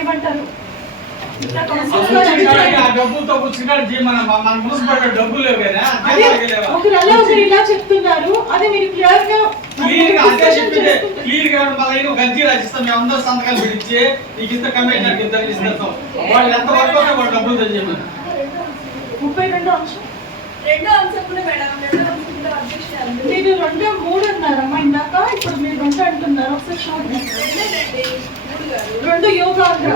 ఏమంటారు? ఒకరు ఇలా చెప్తున్నారు. అది మీరు క్లియర్ గా గంజీ రాసిస్తాం. మేము అందరూ సంతకాలు పెట్టించి నీకు ఇంత కమిషనర్ ఇద్దరు ఇస్తాం. వాళ్ళు ఎంత వరకు వాళ్ళు డబ్బులు తెచ్చేయమని 32 అంశం. 2 అంశం కూడా మేడం, 2 అంశం కూడా అబ్జెక్షన్. మీరు 2, 3 అన్నారమ్మా ఇందాక. ఇప్పుడు మీరు 2 అంటున్నారు. ఒకసారి చూడండి. 2 యోగాంధ్ర.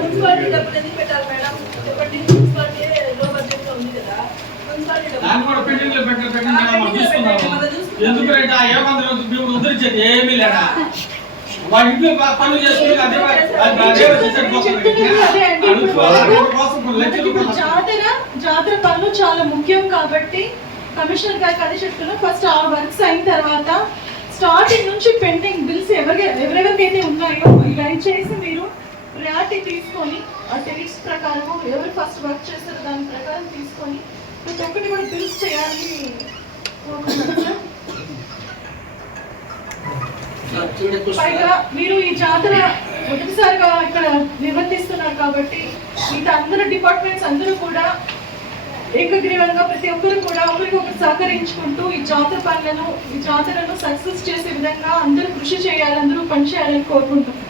మున్సిపాలిటీ డబ్బులు ఎందుకు పెట్టాలి మేడం? ఒకటి మున్సిపాలిటీ లో బడ్జెట్ లో ఉంది కదా, ఎందుకంటే ఆ ఏమందరూ ఉద్ధరించేది ఏమీ లేదా. వాళ్ళ ఇంట్లో పనులు చేసుకుని జాతర పనులు చాలా ముఖ్యం కాబట్టి కమిషనర్ గారికి అదే చెప్తున్నాం. ఫస్ట్ ఆ వర్క్స్ అయిన తర్వాత స్టార్టింగ్ నుంచి పెండింగ్ బిల్స్ ఎవరెవరికైతే ఉన్నాయో దయచేసి మీరు ప్రయారిటీ తీసుకొని ఆ టెరిక్స్ ప్రకారం ఎవరు ఫస్ట్ వర్క్ చేస్తారో దాని ప్రకారం తీసుకొని ప్రతి ఒక్కటి కూడా బిల్స్ చేయాలని కోరుకుంటున్నాను. పైగా మీరు ఈ జాతర మొదటిసారిగా ఇక్కడ నిర్వర్తిస్తున్నారు కాబట్టి మిగతా అందరూ డిపార్ట్మెంట్స్ అందరూ కూడా ఏకగ్రీవంగా ప్రతి ఒక్కరు కూడా ఒకరికొకరు సహకరించుకుంటూ ఈ జాతరను సక్సెస్ చేసే విధంగా అందరూ కృషి చేయాలి, అందరూ పనిచేయాలని కోరుకుంటున్నాం.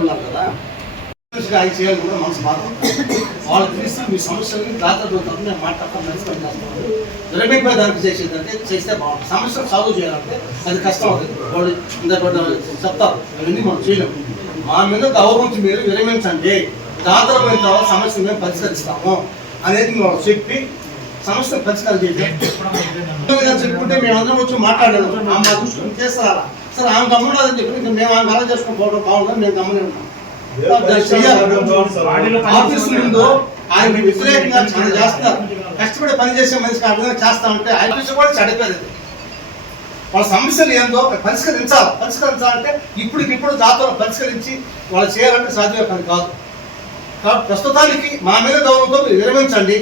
ఉన్నారు కదా ఆయన చేయాలి కూడా మనసు బాధ వాళ్ళు తెలిసి మీ సమస్యలని జాతరలో మేము మాట్లాడతాం కలిసి పనిచేస్తాం. నిరమిపై దానికి చేసేదంటే చేస్తే బాగుంటుంది. సమస్యలు సాల్వ్ చేయాలంటే అది కష్టం అవుతుంది. వాళ్ళు చెప్తారు అవన్నీ మనం చేయలేము. మా మీద గౌరవించి మీరు విరమించండి, జాతర పోయిన తర్వాత సమస్యలు మేము పరిష్కరిస్తాము అనేది మేము చెప్పి సమస్యను పరిష్కారం చేయాలి. చెప్పుకుంటే మేమందరం వచ్చి మాట్లాడాము, మా దృష్టి చేస్తారా సరే ఆమె గమ్ముండదని చెప్పి మేము ఆమె అలా చేసుకుని పోవడం బాగుందని మేము గమ్మునే ఉన్నాం. ఆఫీస్ ముందు ఆయన వ్యతిరేకంగా చాలా చేస్తున్నారు. కష్టపడి పనిచేసే మనిషికి ఆ విధంగా చేస్తా ఉంటే ఆఫీస్ కూడా చెడిపోయింది. వాళ్ళ సమస్యలు ఏందో పరిష్కరించాలంటే ఇప్పుడు జాతర పరిష్కరించి వాళ్ళు చేయాలంటే సాధ్యమే పని కాదు. కాబట్టి ప్రస్తుతానికి మా మీద గౌరవంతో మీరు విరమించండి,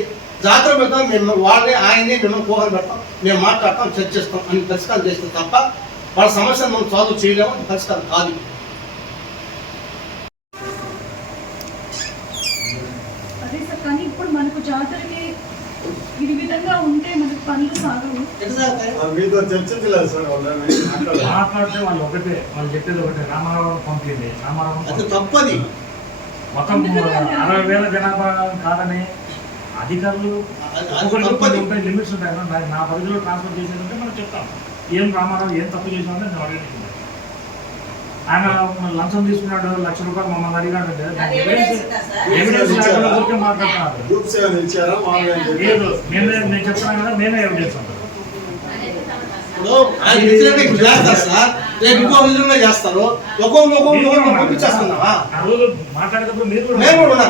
జాతర మీద మేము వాళ్ళని ఆయన్ని మేము పోగలు పెడతాం, మేము మాట్లాడతాం, చర్చిస్తాం అని పరిష్కారం చేస్తాం తప్ప వాళ్ళ సమస్యను మనం సాల్వ్ చేయలేము, అది పరిష్కారం కాదు. అదే సార్, కానీ ఇప్పుడు మనకు జాతరకి ఈ విధంగా ఉంటే మనకు పనులు సాగవు. మీతో చర్చించలేదు సార్, మాట్లాడితే వాళ్ళు ఒకటే, వాళ్ళు చెప్పేది ఒకటే, రామారావు పంపింది, రామారావు తప్పది. మొత్తం 60,000 జనాభా కాదని అధికారులు లిమిట్స్ ఉంటాయి కదా, నా పరిధిలో ట్రాన్స్ఫర్ చేసేది ఉంటే మనం చెప్తాం ఏం రామారావు ఏం తప్పు చేసామని నేను అడిగాను. ఆయన లంచం తీసుకున్నాడు, ₹1,00,000 మమ్మల్ని అడిగాడు అంటే ఎవిడెన్స్ మాట్లాడుతున్నారు. నేను చెప్తాను కదా, నేనే ఎవిడెన్స్ అంటారు. మాట్లాడేటప్పుడు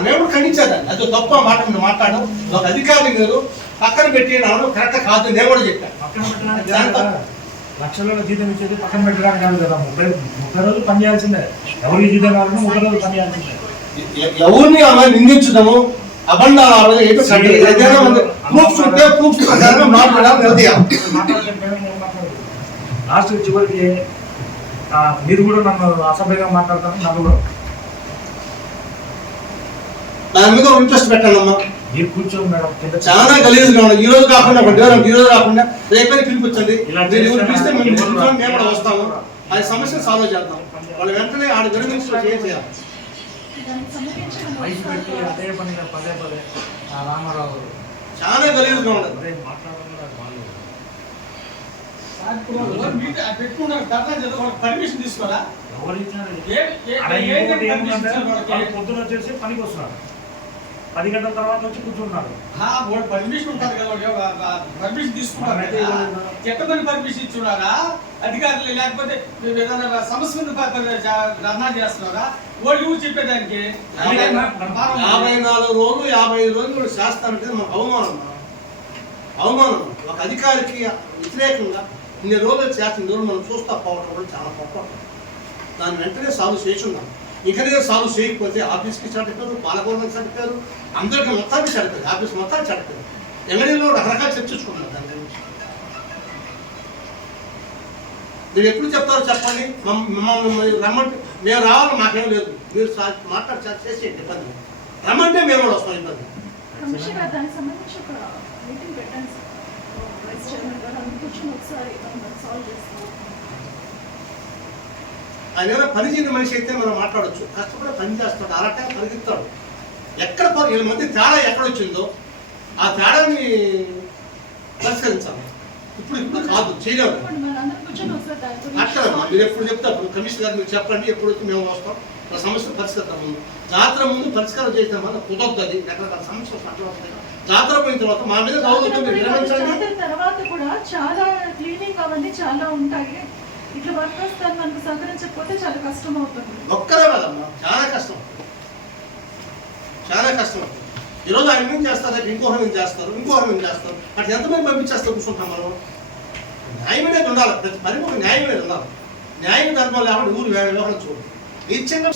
మేము ఖండించేదాన్ని అది తప్ప మాట మీరు మాట్లాడడం. ఒక అధికారి మీరు పక్కన పెట్టి కరెక్ట్ కాదు నేను కూడా చెప్పాను. లక్షలలో జీతం ఇచ్చేది పక్కన పెట్టడానికి కాదు కదా, 30 రోజులు పనిచేయాల్సిందే. ఎవరికి జీతం కావాలంటే 30 రోజులు పనిచేయాల్సిందే. ఎవరిని అలా నిందించడము అబండాలు లాస్ట్ చివరికి మీరు కూడా నన్ను అసభ్యంగా మాట్లాడతాను, నన్ను కూడా దాని మీద ఇంట్రెస్ట్ పెట్టాలమ్మా. మీరు కూర్చోండి మేడం, చాలా గలీజ్గా ఉండదు. ఈ రోజు కాకుండా ఈ రోజు కాకుండా రేపైనా పిలిపించండి, పిలిస్తే మేము కూడా వస్తాము, అది సమస్యను సాల్వ్ చేద్దాం. వాళ్ళు వెంటనే ఆడ విరమించడం చేయాలి. వయసు పెట్టి అదే పనిగా పదే రామారావు చాలా గలీజ్గా ఉండదు. పర్మిషన్ తీసుకోరా? పొద్దున వచ్చేసి పనికి వస్తున్నారు, 10 గంటల తర్వాత వచ్చి కూర్చుంటున్నారు. పర్మిషన్ ఉంటుంది కదా, పర్మిషన్ తీసుకుంటారు. చెట్టమని పర్మిషన్ ఇచ్చున్నారా అధికారులు? లేకపోతే ఏదైనా సమస్య ధర్నా చేస్తున్నారా? వాళ్ళు చెప్పేదానికి 54 రోజులు 55 రోజులు చేస్తానంటే మాకు అవమానం. ఒక అధికారికి వ్యతిరేకంగా ఇన్ని రోజులు చేస్తున్న రోజులు మనం చూస్తా పోవటం కూడా చాలా పొరపాటు. దాన్ని వెంటనే సాల్వ్ చేస్తున్నాం. ఇకనే సాల్వ్ చేయకపోతే ఆఫీస్కి చెడిపోయారు, పాలకవర్గానికి చెడిపోయారు, అందరికీ మొత్తానికి చెడిపోయారు, ఆఫీస్ మొత్తానికి చెడిపోయారు. ఎమ్మెల్యేలో రకరకాల చర్చించుకున్నారు దాని గురించి. మీరు ఎప్పుడు చెప్తారో చెప్పండి, మమ్మల్ని రమ్మంటే మేము రావాలి, మాకేం లేదు, మీరు మాట్లాడి చేసి ఇబ్బంది రమ్మంటే మేము కూడా వస్తాం. ఇబ్బంది దానికి సంబంధించి ఒక మీటింగ్ పెట్టండి సార్, వైస్ చైర్మన్ గారు అందరూ కూర్చొని ఒకసారి సాల్వ్ చేస్తాం. ఆయన ఏమైనా పని చేయని మనిషి అయితే మనం మాట్లాడచ్చు, కష్టపడి పని చేస్తాడు, అలా పరిగెత్తాడు. ఎక్కడ వీళ్ళ మధ్య తేడా ఎక్కడ వచ్చిందో ఆ తేడాన్ని పరిష్కరించాలి. ఇప్పుడు కాదు చేయలేము. అట్లా మీరు ఎప్పుడు చెప్తారు కమిషనర్ గారు మీరు చెప్పండి, ఎప్పుడు వచ్చి మేము వస్తాం, ఆ సమస్యలు పరిష్కరిస్తాం. ముందు జాతర ముందు పరిష్కారం చేయడం వల్ల కుదరదు. రకరకాల సమస్యలు అట్లా వస్తాయి. జాతర పోయిన తర్వాత మా మీద తర్వాత కూడా చాలా క్లీనింగ్ అవన్నీ చాలా ఉంటాయి. ఇట్లా వర్కర్స్ మనకు సహకరించకపోతే చాలా కష్టం అవుతుంది. ఒక్కరే కదమ్మా, చాలా కష్టం, చాలా కష్టం. ఈరోజు ఆయన ఏం చేస్తారు, ఇంకోహం ఏం చేస్తారు, అట్లా ఎంతమంది పంపించేస్తారు కూర్చుంటాం మనం. న్యాయం అనేది ఉండాలి, ప్రతి పనికి ఒక న్యాయం అనేది ఉండాలి. న్యాయం ధర్మం లేకుండా ఊరు వ్యవహారం చూడండి. నిత్యంగా